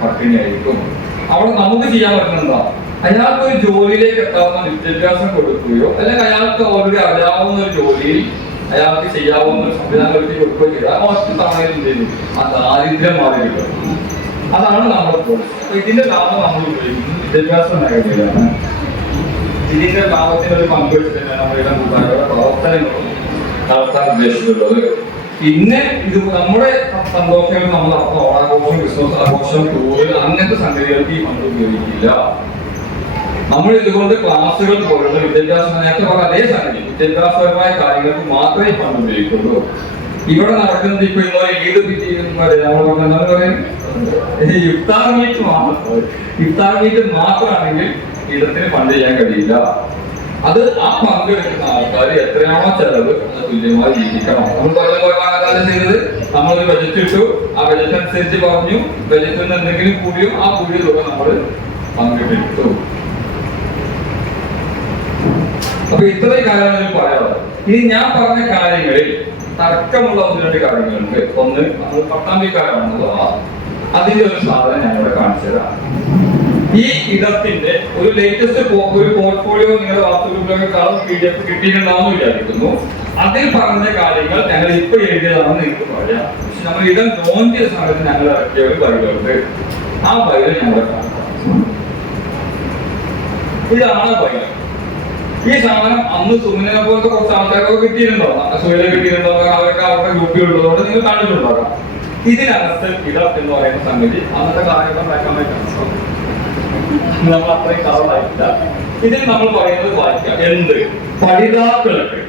പട്ടിണിയായിരിക്കും. അവിടെ നമുക്ക് ചെയ്യാൻ പറ്റുന്നതാ, അയാൾക്ക് ഒരു ജോലിയിലേക്ക് എത്താവുന്ന വിദ്യാഭ്യാസം കൊടുക്കുകയോ അല്ലെങ്കിൽ അയാൾക്ക് ഓൾറെഡി അറിയാവുന്ന ഒരു ജോലിയിൽ അയാൾക്ക് ചെയ്യാവുന്ന ഒരു സംവിധാനം ഒരുക്കി കൊടുക്കുകയോ ചെയ്താൽ ഒറ്റ തവണയിൽ എന്ത് ചെയ്യും, ആ ദാരിദ്ര്യം മാറി കിട്ടും. അതാണ് നമ്മുടെ പോളിസി. അപ്പൊ ഇതിന്റെ ലാഭം നമ്മൾ ഉപയോഗിക്കുന്നത് വിദ്യാഭ്യാസ മേഖലയിലാണ്. ഇതിന്റെ ലാഭത്തിന് ഒരു പങ്ക് വെച്ചിട്ട് നമ്മുടെ കൂട്ടാരുടെ പ്രവർത്തനങ്ങളും നടത്താൻ ഉദ്ദേശിച്ചിട്ടുള്ളത്. പിന്നെ ഇത് നമ്മുടെ സന്തോഷങ്ങൾ നമ്മൾ ഓണാഘോഷം, ക്രിസ്മസ് ആഘോഷം, ടൂറ് അങ്ങനത്തെ സംഗതികൾക്ക് ഈ ഫണ്ട് ഉപയോഗിക്കില്ല. നമ്മൾ ഇതുകൊണ്ട് ക്ലാസ്സുകൾ പോലുള്ള വിദ്യാഭ്യാസം നേരത്തെ പറഞ്ഞ അതേ സംഗതി വിദ്യാഭ്യാസപരമായ കാര്യങ്ങൾക്ക് മാത്രമേ ഫണ്ട് ഉപയോഗിക്കുള്ളൂ. ഇവിടെ നടക്കുന്നത് ഇപ്പൊ ഇന്നലെ ഈദ് ഇഫ്താർ മീറ്റ് മാത്രമാണെങ്കിൽ ഇടത്തിന് ഫണ്ട് ചെയ്യാൻ കഴിയില്ല. അത് ആ പങ്കെടുക്കുന്ന ആൾക്കാർ എത്രയാണോ ചെലവ് അത് തുല്യമായി ജീവിക്കണം. നമ്മൾ പല ചെയ്തത് നമ്മളൊരു ബജറ്റ് ഇട്ടു, ആ ബജറ്റ് അനുസരിച്ച് പറഞ്ഞു, ബജറ്റിൽ നിന്ന് എന്തെങ്കിലും കൂടിയോ ആ കൂടിയ തുക നമ്മൾ പങ്കിട്ടെടുത്തു. അപ്പൊ ഇത്രയും കാര്യങ്ങളിൽ പറയാനുള്ളത്. ഇനി ഞാൻ പറഞ്ഞ കാര്യങ്ങളിൽ തർക്കമുള്ള 1-2 കാര്യങ്ങളുണ്ട്. ഒന്ന്, നമ്മൾ പട്ടാമ്പിക്കാരാണെന്നോ അതിന്റെ ഒരു സാധനം ഞാനിവിടെ കാണിച്ചു തരാം. ഈ ഇടത്തിന്റെ ഒരു ലേറ്റസ്റ്റ് ഒരു പോർട്ട്ഫോളിയോ നിങ്ങളുടെ വാട്സ്ആപ്പ് കാണും, PDF കിട്ടിയിട്ടുണ്ടാവുമെന്ന് വിചാരിക്കുന്നു. അതിൽ പറഞ്ഞ കാര്യങ്ങൾ ഞങ്ങൾ ഇപ്പൊ എഴുതിയതാണെന്ന് നിങ്ങൾക്ക് പറയാം. പക്ഷെ നമ്മൾ ഇടം ലോഞ്ച് ചെയ്ത സമയത്ത് ഞങ്ങൾ ഇറക്കിയ ഒരു ബൈലുണ്ട്. ആ ബൈല് ഞങ്ങളെ കാണാം. ഇതാണ് ബൈല്. ഈ സാധനം അന്ന് സുമിനെ പോലത്തെ കുറച്ച് ആൾക്കാരൊക്കെ കിട്ടിയിട്ടുണ്ടാവും. സുമിനെ കിട്ടിയിട്ടുണ്ടാവും, അവർക്ക് അവരുടെ ഗ്രൂപ്പിലുള്ളതുകൊണ്ട് നിങ്ങൾ കണ്ടിട്ടുണ്ടാകാം. ഇതിനകത്ത് ഇടം എന്ന് പറയുന്ന സംഗതി അന്നത്തെ കാര്യങ്ങൾ വെക്കാൻ പറ്റും. നമ്മൾ അത്രയും കവറായിട്ടില്ല. ഇതിൽ നമ്മൾ പറയുന്നത് വായിക്കാം. എന്ത് പഠിതാക്കൾക്ക്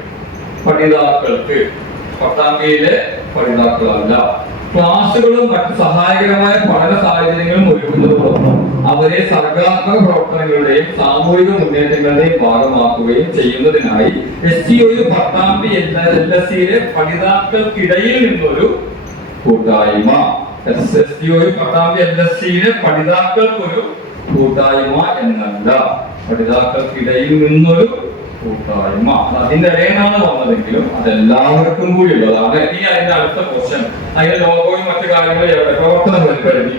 പട്ടാമ്പിയിലെ പഠിതാക്കളല്ല, ക്ലാസുകളും മറ്റ് സഹായകരമായ പഠന സാഹചര്യങ്ങളും ഒരുക്കുന്നതോടൊപ്പം അവരെ സർഗാത്മക പ്രവർത്തനങ്ങളുടെയും സാമൂഹിക മുന്നേറ്റങ്ങളുടെയും ഭാഗമാക്കുകയും ചെയ്യുന്നതിനായി STOE പട്ടാമ്പി LSCയിലെ പഠിതാക്കൾക്കിടയിൽ നിന്നൊരു കൂട്ടായ്മ, STOE പട്ടാമ്പി LSCയിലെ പഠിതാക്കൾക്കൊരു കൂട്ടായ്മ എന്നല്ല, പഠിതാക്കൾക്കിടയിൽ നിന്നൊരു കൂട്ടായ്മ. അതിന്റെ ഇടയിലാണ് വന്നതെങ്കിലും അതെല്ലാവർക്കും കൂടി ഉള്ളതാണ്. ഇനി അതിന്റെ അടുത്ത ക്വസ്റ്റ്യൻ, അതിന്റെ ലോഗോയും മറ്റു കാര്യങ്ങളും പ്രവർത്തന പരിധി.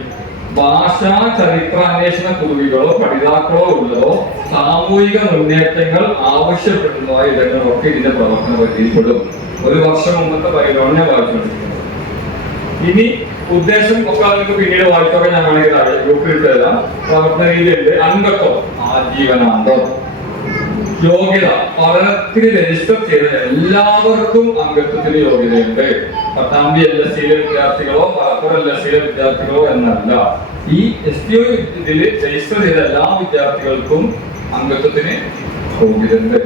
ഭാഷാ ചരിത്ര അന്വേഷണ കുറികളോ പഠിതാക്കളോ ഉള്ളതോ സാമൂഹിക മുന്നേറ്റങ്ങൾ ആവശ്യപ്പെടുന്നതായ ഇടങ്ങളൊക്കെ ഇതിന്റെ പ്രവർത്തന പരിധിയിൽപ്പെടും. 1 വർഷം മുമ്പത്തെ പരിഗണന ഞാൻ വായിച്ചുകൊണ്ടിരിക്കുന്നത്. ഇനി ഉദ്ദേശം ഒക്കെ നിങ്ങൾക്ക് പിന്നീട് വായിച്ചൊക്കെ ഞാൻ വേണമെങ്കിൽ ഗ്രൂപ്പിൽ ഇട്ട് തരാം. പ്രവർത്തന രീതിയുണ്ട്. അംഗത്വം ആജീവനാന്തം. യോഗ്യത, പഠനത്തിന് രജിസ്റ്റർ ചെയ്ത എല്ലാവർക്കും അംഗത്വത്തിന് യോഗ്യതയുണ്ട്. പട്ടാമ്പി LSCയിലെ വിദ്യാർത്ഥികളോ മലപ്പുറം LSCയിലെ വിദ്യാർത്ഥികളോ എന്നല്ല, ഈ STOE ഇതിൽ രജിസ്റ്റർ ചെയ്ത എല്ലാ വിദ്യാർത്ഥികൾക്കും അംഗത്വത്തിന് യോഗ്യതയുണ്ട്.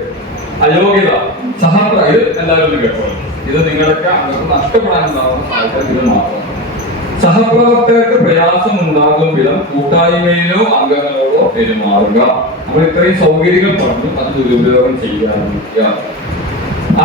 അയോഗ്യത, ഇത് എല്ലാവരും കേട്ടോ, ഇത് നിങ്ങളൊക്കെ അംഗത്വം നഷ്ടപ്പെടാനുണ്ടാവുന്ന സാധ്യത ഇത് മാത്രമാണ്. സഹപ്രവർത്തകർക്ക് പ്രയാസം ഉണ്ടാകും വിധം കൂട്ടായ്മയിലോ അംഗങ്ങളോടോ പെരുമാറുക. നമ്മൾ ഇത്രയും സൗകര്യങ്ങൾ പറഞ്ഞു, അത് ദുരുപയോഗം ചെയ്യാതിരിക്കുക.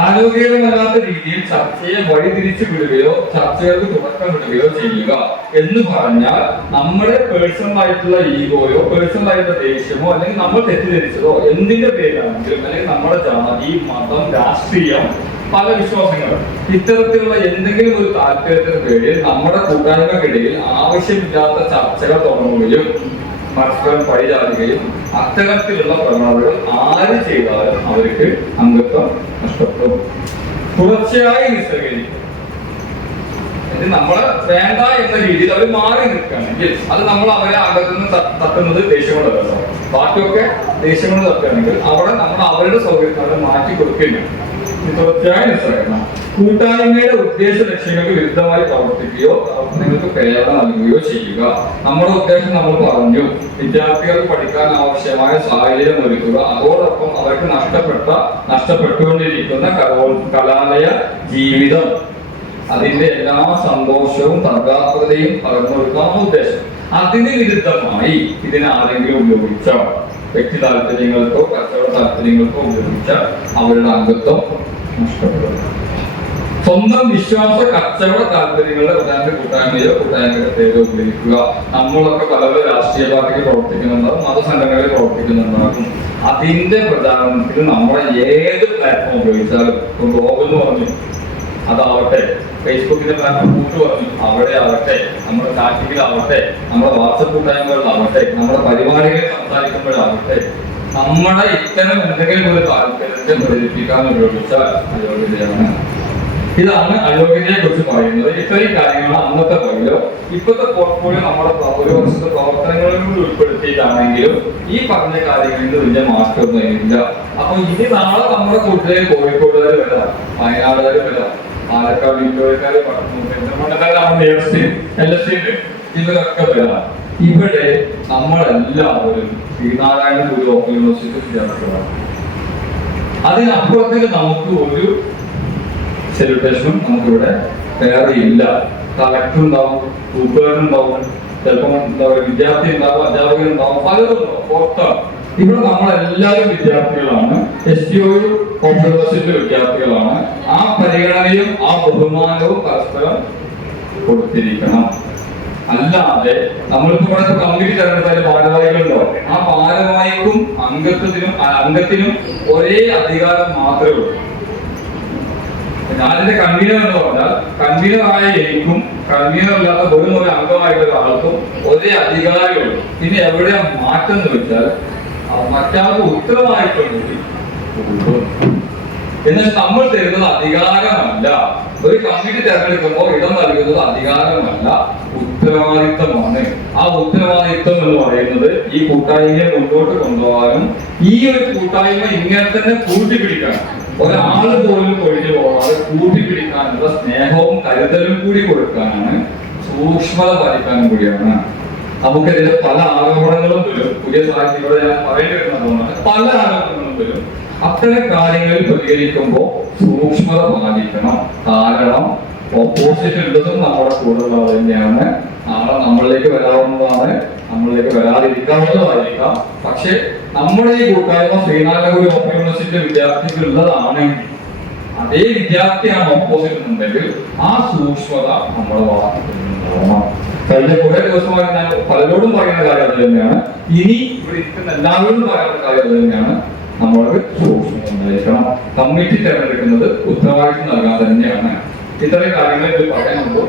ആരോഗ്യകരമല്ലാത്ത രീതിയിൽ ചർച്ചയെ വഴിതിരിച്ചു വിടുകയോ ചർച്ചകൾക്ക് തുടക്കം വിടുകയോ ചെയ്യുക എന്ന് പറഞ്ഞാൽ നമ്മുടെ പേഴ്സണൽ ആയിട്ടുള്ള ഈഗോയോ പേഴ്സണൽ ആയിട്ടുള്ള ദേഷ്യമോ അല്ലെങ്കിൽ നമ്മൾ തെറ്റിദ്ധരിച്ചതോ എന്തിന്റെ പേരാണെങ്കിലും അല്ലെങ്കിൽ നമ്മുടെ ജാതി, മതം, രാഷ്ട്രീയം, പല വിശ്വാസങ്ങളും ഇത്തരത്തിലുള്ള എന്തെങ്കിലും ഒരു താല്പര്യത്തിന് പേരിൽ നമ്മുടെ കൂട്ടായ്മക്കിടയിൽ ആവശ്യമില്ലാത്ത ചർച്ചകൾ തുടങ്ങുകയും പരസ്പരം പഴിചാരുകയും അത്തരത്തിലുള്ള പ്രവണതകൾ ആര് ചെയ്താലും അവർക്ക് അംഗത്വം നഷ്ടപ്പെടും. തുടർച്ചയായി നിസ്സഹകരിക്കും. നമ്മള് വേണ്ട എന്ന രീതിയിൽ അവർ മാറി നിൽക്കുകയാണെങ്കിൽ അത് നമ്മൾ അവരെ അംഗത്തിൽ നിന്ന് തട്ടുന്നത് ദേഷ്യം കൊണ്ടല്ലോ. ബാക്കിയൊക്കെ ദേഷ്യം കൊണ്ട് തട്ടുകയാണെങ്കിൽ അവിടെ നമ്മൾ അവരുടെ സൗകര്യത്തോടെ മാറ്റി കൊടുക്കുകയും തുടർച്ചയായി നിസ്സഹകരണം. കൂട്ടായ്മയുടെ ഉദ്ദേശ ലക്ഷ്യങ്ങൾക്ക് വിരുദ്ധമായി പ്രവർത്തിക്കുകയോ പ്രവർത്തനങ്ങൾക്ക് പ്രേരണ നൽകുകയോ ചെയ്യുക. നമ്മുടെ ഉദ്ദേശം നമ്മൾ പറഞ്ഞു, വിദ്യാർത്ഥികൾ പഠിക്കാൻ ആവശ്യമായ സാഹചര്യം ഒരുക്കുക, അതോടൊപ്പം അവർക്ക് നഷ്ടപ്പെട്ടുകൊണ്ടിരിക്കുന്ന കലാലയ ജീവിതം അതിന്റെ എല്ലാ സന്തോഷവും സർഗാത്മകതയും പകർന്നെടുക്കാനുള്ള ഉദ്ദേശം. അതിന് വിരുദ്ധമായി ഇതിനെ ആരെങ്കിലും ഉപയോഗിച്ച വ്യക്തി താല്പര്യങ്ങൾക്കോ കച്ചവട താല്പര്യങ്ങൾക്കോ ഉപയോഗിച്ച അവരുടെ അംഗത്വം നഷ്ടപ്പെടും. സ്വന്തം വിശ്വാസ കച്ചവട താല്പര്യങ്ങളുടെ പ്രധാന കൂട്ടായ്മയോ കൂട്ടായ്മയുടെ പേരോ ഉപയോഗിക്കുക. നമ്മളൊക്കെ പല പല രാഷ്ട്രീയ പാർട്ടികൾ പ്രവർത്തിക്കുന്നുണ്ടാകും, മതസംഘടനകളിൽ പ്രവർത്തിക്കുന്നുണ്ടാകും. അതിന്റെ പ്രചാരണത്തിൽ നമ്മളെ ഏത് പ്ലാറ്റ്ഫോം ഉപയോഗിച്ചാലും, ബ്ലോഗ് എന്ന് പറഞ്ഞു അതാവട്ടെ, ഫേസ്ബുക്കിന്റെ പ്ലാറ്റ്ഫോം കൂട്ട് പറഞ്ഞു അവിടെ ആവട്ടെ, നമ്മുടെ ചാറ്റിങ്ങിലാവട്ടെ, നമ്മുടെ വാട്സപ്പ് കൂട്ടായ്മകളിലാവട്ടെ, നമ്മുടെ പരിപാടികളിൽ സംസാരിക്കുമ്പോഴാവട്ടെ, നമ്മുടെ ഇത്തരം എന്തെങ്കിലും ഒരു താല്പര്യത്തെ പ്രചരിപ്പിക്കാൻ ഉപയോഗിച്ചാൽ അയോഗ്യതയാണ്. ഇതാണ് അയോഗ്യതയെ കുറിച്ച് പറയുന്നത്. ഇത്രയും കാര്യങ്ങൾ അന്നത്തെ പോലെയോ ഇപ്പോഴത്തെ പോർട്ട്ഫോളിയോ നമ്മുടെ ഒരു വർഷത്തെ പ്രവർത്തനങ്ങളിലൂടെ ഉൾപ്പെടുത്തിയിട്ടാണെങ്കിലും ഈ പറഞ്ഞ കാര്യങ്ങളിൽ വലിയ മാറ്റമൊന്നും ഇല്ല. അപ്പൊ ഇനി നാളെ നമ്മുടെ കൂട്ടുകാർ കോഴിക്കോടുകാർ വരാം, വയനാടുകാർ വരാം, പാലക്കാട് വില്ലോക്കാർ, പെരുന്തൽമണ്ണക്കാരാണ് ഇവരൊക്കെ വരാം. ഇവിടെ നമ്മളെല്ലാവരും ശ്രീനാരായണ ഗുരു ഓപ്പൺ യൂണിവേഴ്സിറ്റി വിദ്യാർത്ഥികളാണ്. അതിനപ്പുറത്തേക്ക് നമുക്ക് ഒരു സെലിബ്രേഷനും നമുക്കിവിടെ വേറെ ഇല്ല. കളക്ടർ ഉണ്ടാവും, സൂപ്പറുണ്ടാവും, ചിലപ്പോൾ വിദ്യാർത്ഥി ഉണ്ടാവും, അധ്യാപകർ ഉണ്ടാവും, പലരും പുറത്താണ്. ഇവിടെ നമ്മളെല്ലാവരും വിദ്യാർത്ഥികളാണ്, STO ഓപ്പൺ യൂണിവേഴ്സിറ്റി വിദ്യാർത്ഥികളാണ്. ആ പരിഗണനയും ആ ബഹുമാനവും പരസ്പരം കൊടുത്തിരിക്കണം. അല്ലാതെ നമ്മളിപ്പോ ഇവിടെ കമ്മിറ്റി തെരഞ്ഞെടുത്താൽ ഭാരവാഹികളുണ്ടോ, ആ ഭാരവാഹിക്കും അംഗത്തിനും ഒരേ അധികാരം മാത്രമേ ഉള്ളൂ. ഞാനെന്റെ കൺവീനർ എന്ന് പറഞ്ഞാൽ കൺവീനറായ എനിക്കും കൺവീനർ അല്ലാത്ത വെറും ഒരു അംഗമായിട്ടുള്ള ഒരാൾക്കും ഒരേ അധികാരമുള്ളൂ. പിന്നെ എവിടെയാ മാറ്റം എന്ന് വെച്ചാൽ മറ്റാൾക്ക് ഉത്തരവാദിത്വം കൂടി എന്നാൽ നമ്മൾ തരുന്നത് അധികാരമല്ല. ഒരു കമ്മിറ്റി തെരഞ്ഞെടുക്കുമ്പോൾ ഇടം നൽകുന്നത് അധികാരമല്ല, ഉത്തരവാദിത്വമാണ്. ആ ഉത്തരവാദിത്വം എന്ന് പറയുന്നത് ഈ കൂട്ടായ്മയെ മുന്നോട്ട് കൊണ്ടുപോകാനും ഈ ഒരു കൂട്ടായ്മ ഇങ്ങനെ തന്നെ കൂട്ടിപ്പിടിക്കണം. ഒരാൾ പോലും ഒഴിഞ്ഞു പോകാതെ കൂട്ടിപ്പിടിക്കാനുള്ള സ്നേഹവും കരുതലും കൂടി കൊടുക്കാനാണ്, സൂക്ഷ്മത പാലിക്കാനും കൂടിയാണ്. നമുക്കെതിരെ പല ആരോപണങ്ങളും വരും. പുതിയ സാഹിത്യങ്ങളെ ഞാൻ പറയേണ്ടി വരുന്നതുകൊണ്ടാണ് പല ആരോപണങ്ങളും വരും. അത്തരം കാര്യങ്ങളിൽ പ്രതികരിക്കുമ്പോൾ സൂക്ഷ്മത പാലിക്കണം. കാരണം ഓപ്പോസിറ്റ് ഉള്ളതും നമ്മുടെ കൂടെയുള്ളത് തന്നെയാണ്. നാളെ നമ്മളിലേക്ക് വരാവുന്നതാണ്, നമ്മളിലേക്ക് വരാതിരിക്കാവുന്നതായിരിക്കാം. പക്ഷെ നമ്മുടെ ഈ കൂട്ടായ്മ ശ്രീനാരായണഗുരു ഓപ്പൺ യൂണിവേഴ്സിറ്റി വിദ്യാർത്ഥിക്കുള്ളതാണെങ്കിൽ അതേ വിദ്യാർത്ഥിയാണ് ഓപ്പോസിറ്റ് എന്നുണ്ടെങ്കിൽ ആ സൂക്ഷ്മത നമ്മുടെ ഭാഗത്തുണ്ടാവണം. കഴിഞ്ഞ കുറെ ദിവസമായി ഞാൻ പലരോടും പറയുന്ന കാര്യം അത് തന്നെയാണ്. ഇനി ഇവിടെ ഇരിക്കുന്ന എല്ലാവരോടും പറയുന്ന കാര്യം അത് തന്നെയാണ്. നമ്മൾക്ക് സൂക്ഷ്മത ഉണ്ടായിരിക്കണം. കമ്മിറ്റി തെരഞ്ഞെടുക്കുന്നത് ഉത്തരവാദിത്വം നൽകാൻ തന്നെയാണ്. ഇത്തരം കാര്യങ്ങൾ ഇത് പറയാനുള്ളൂ.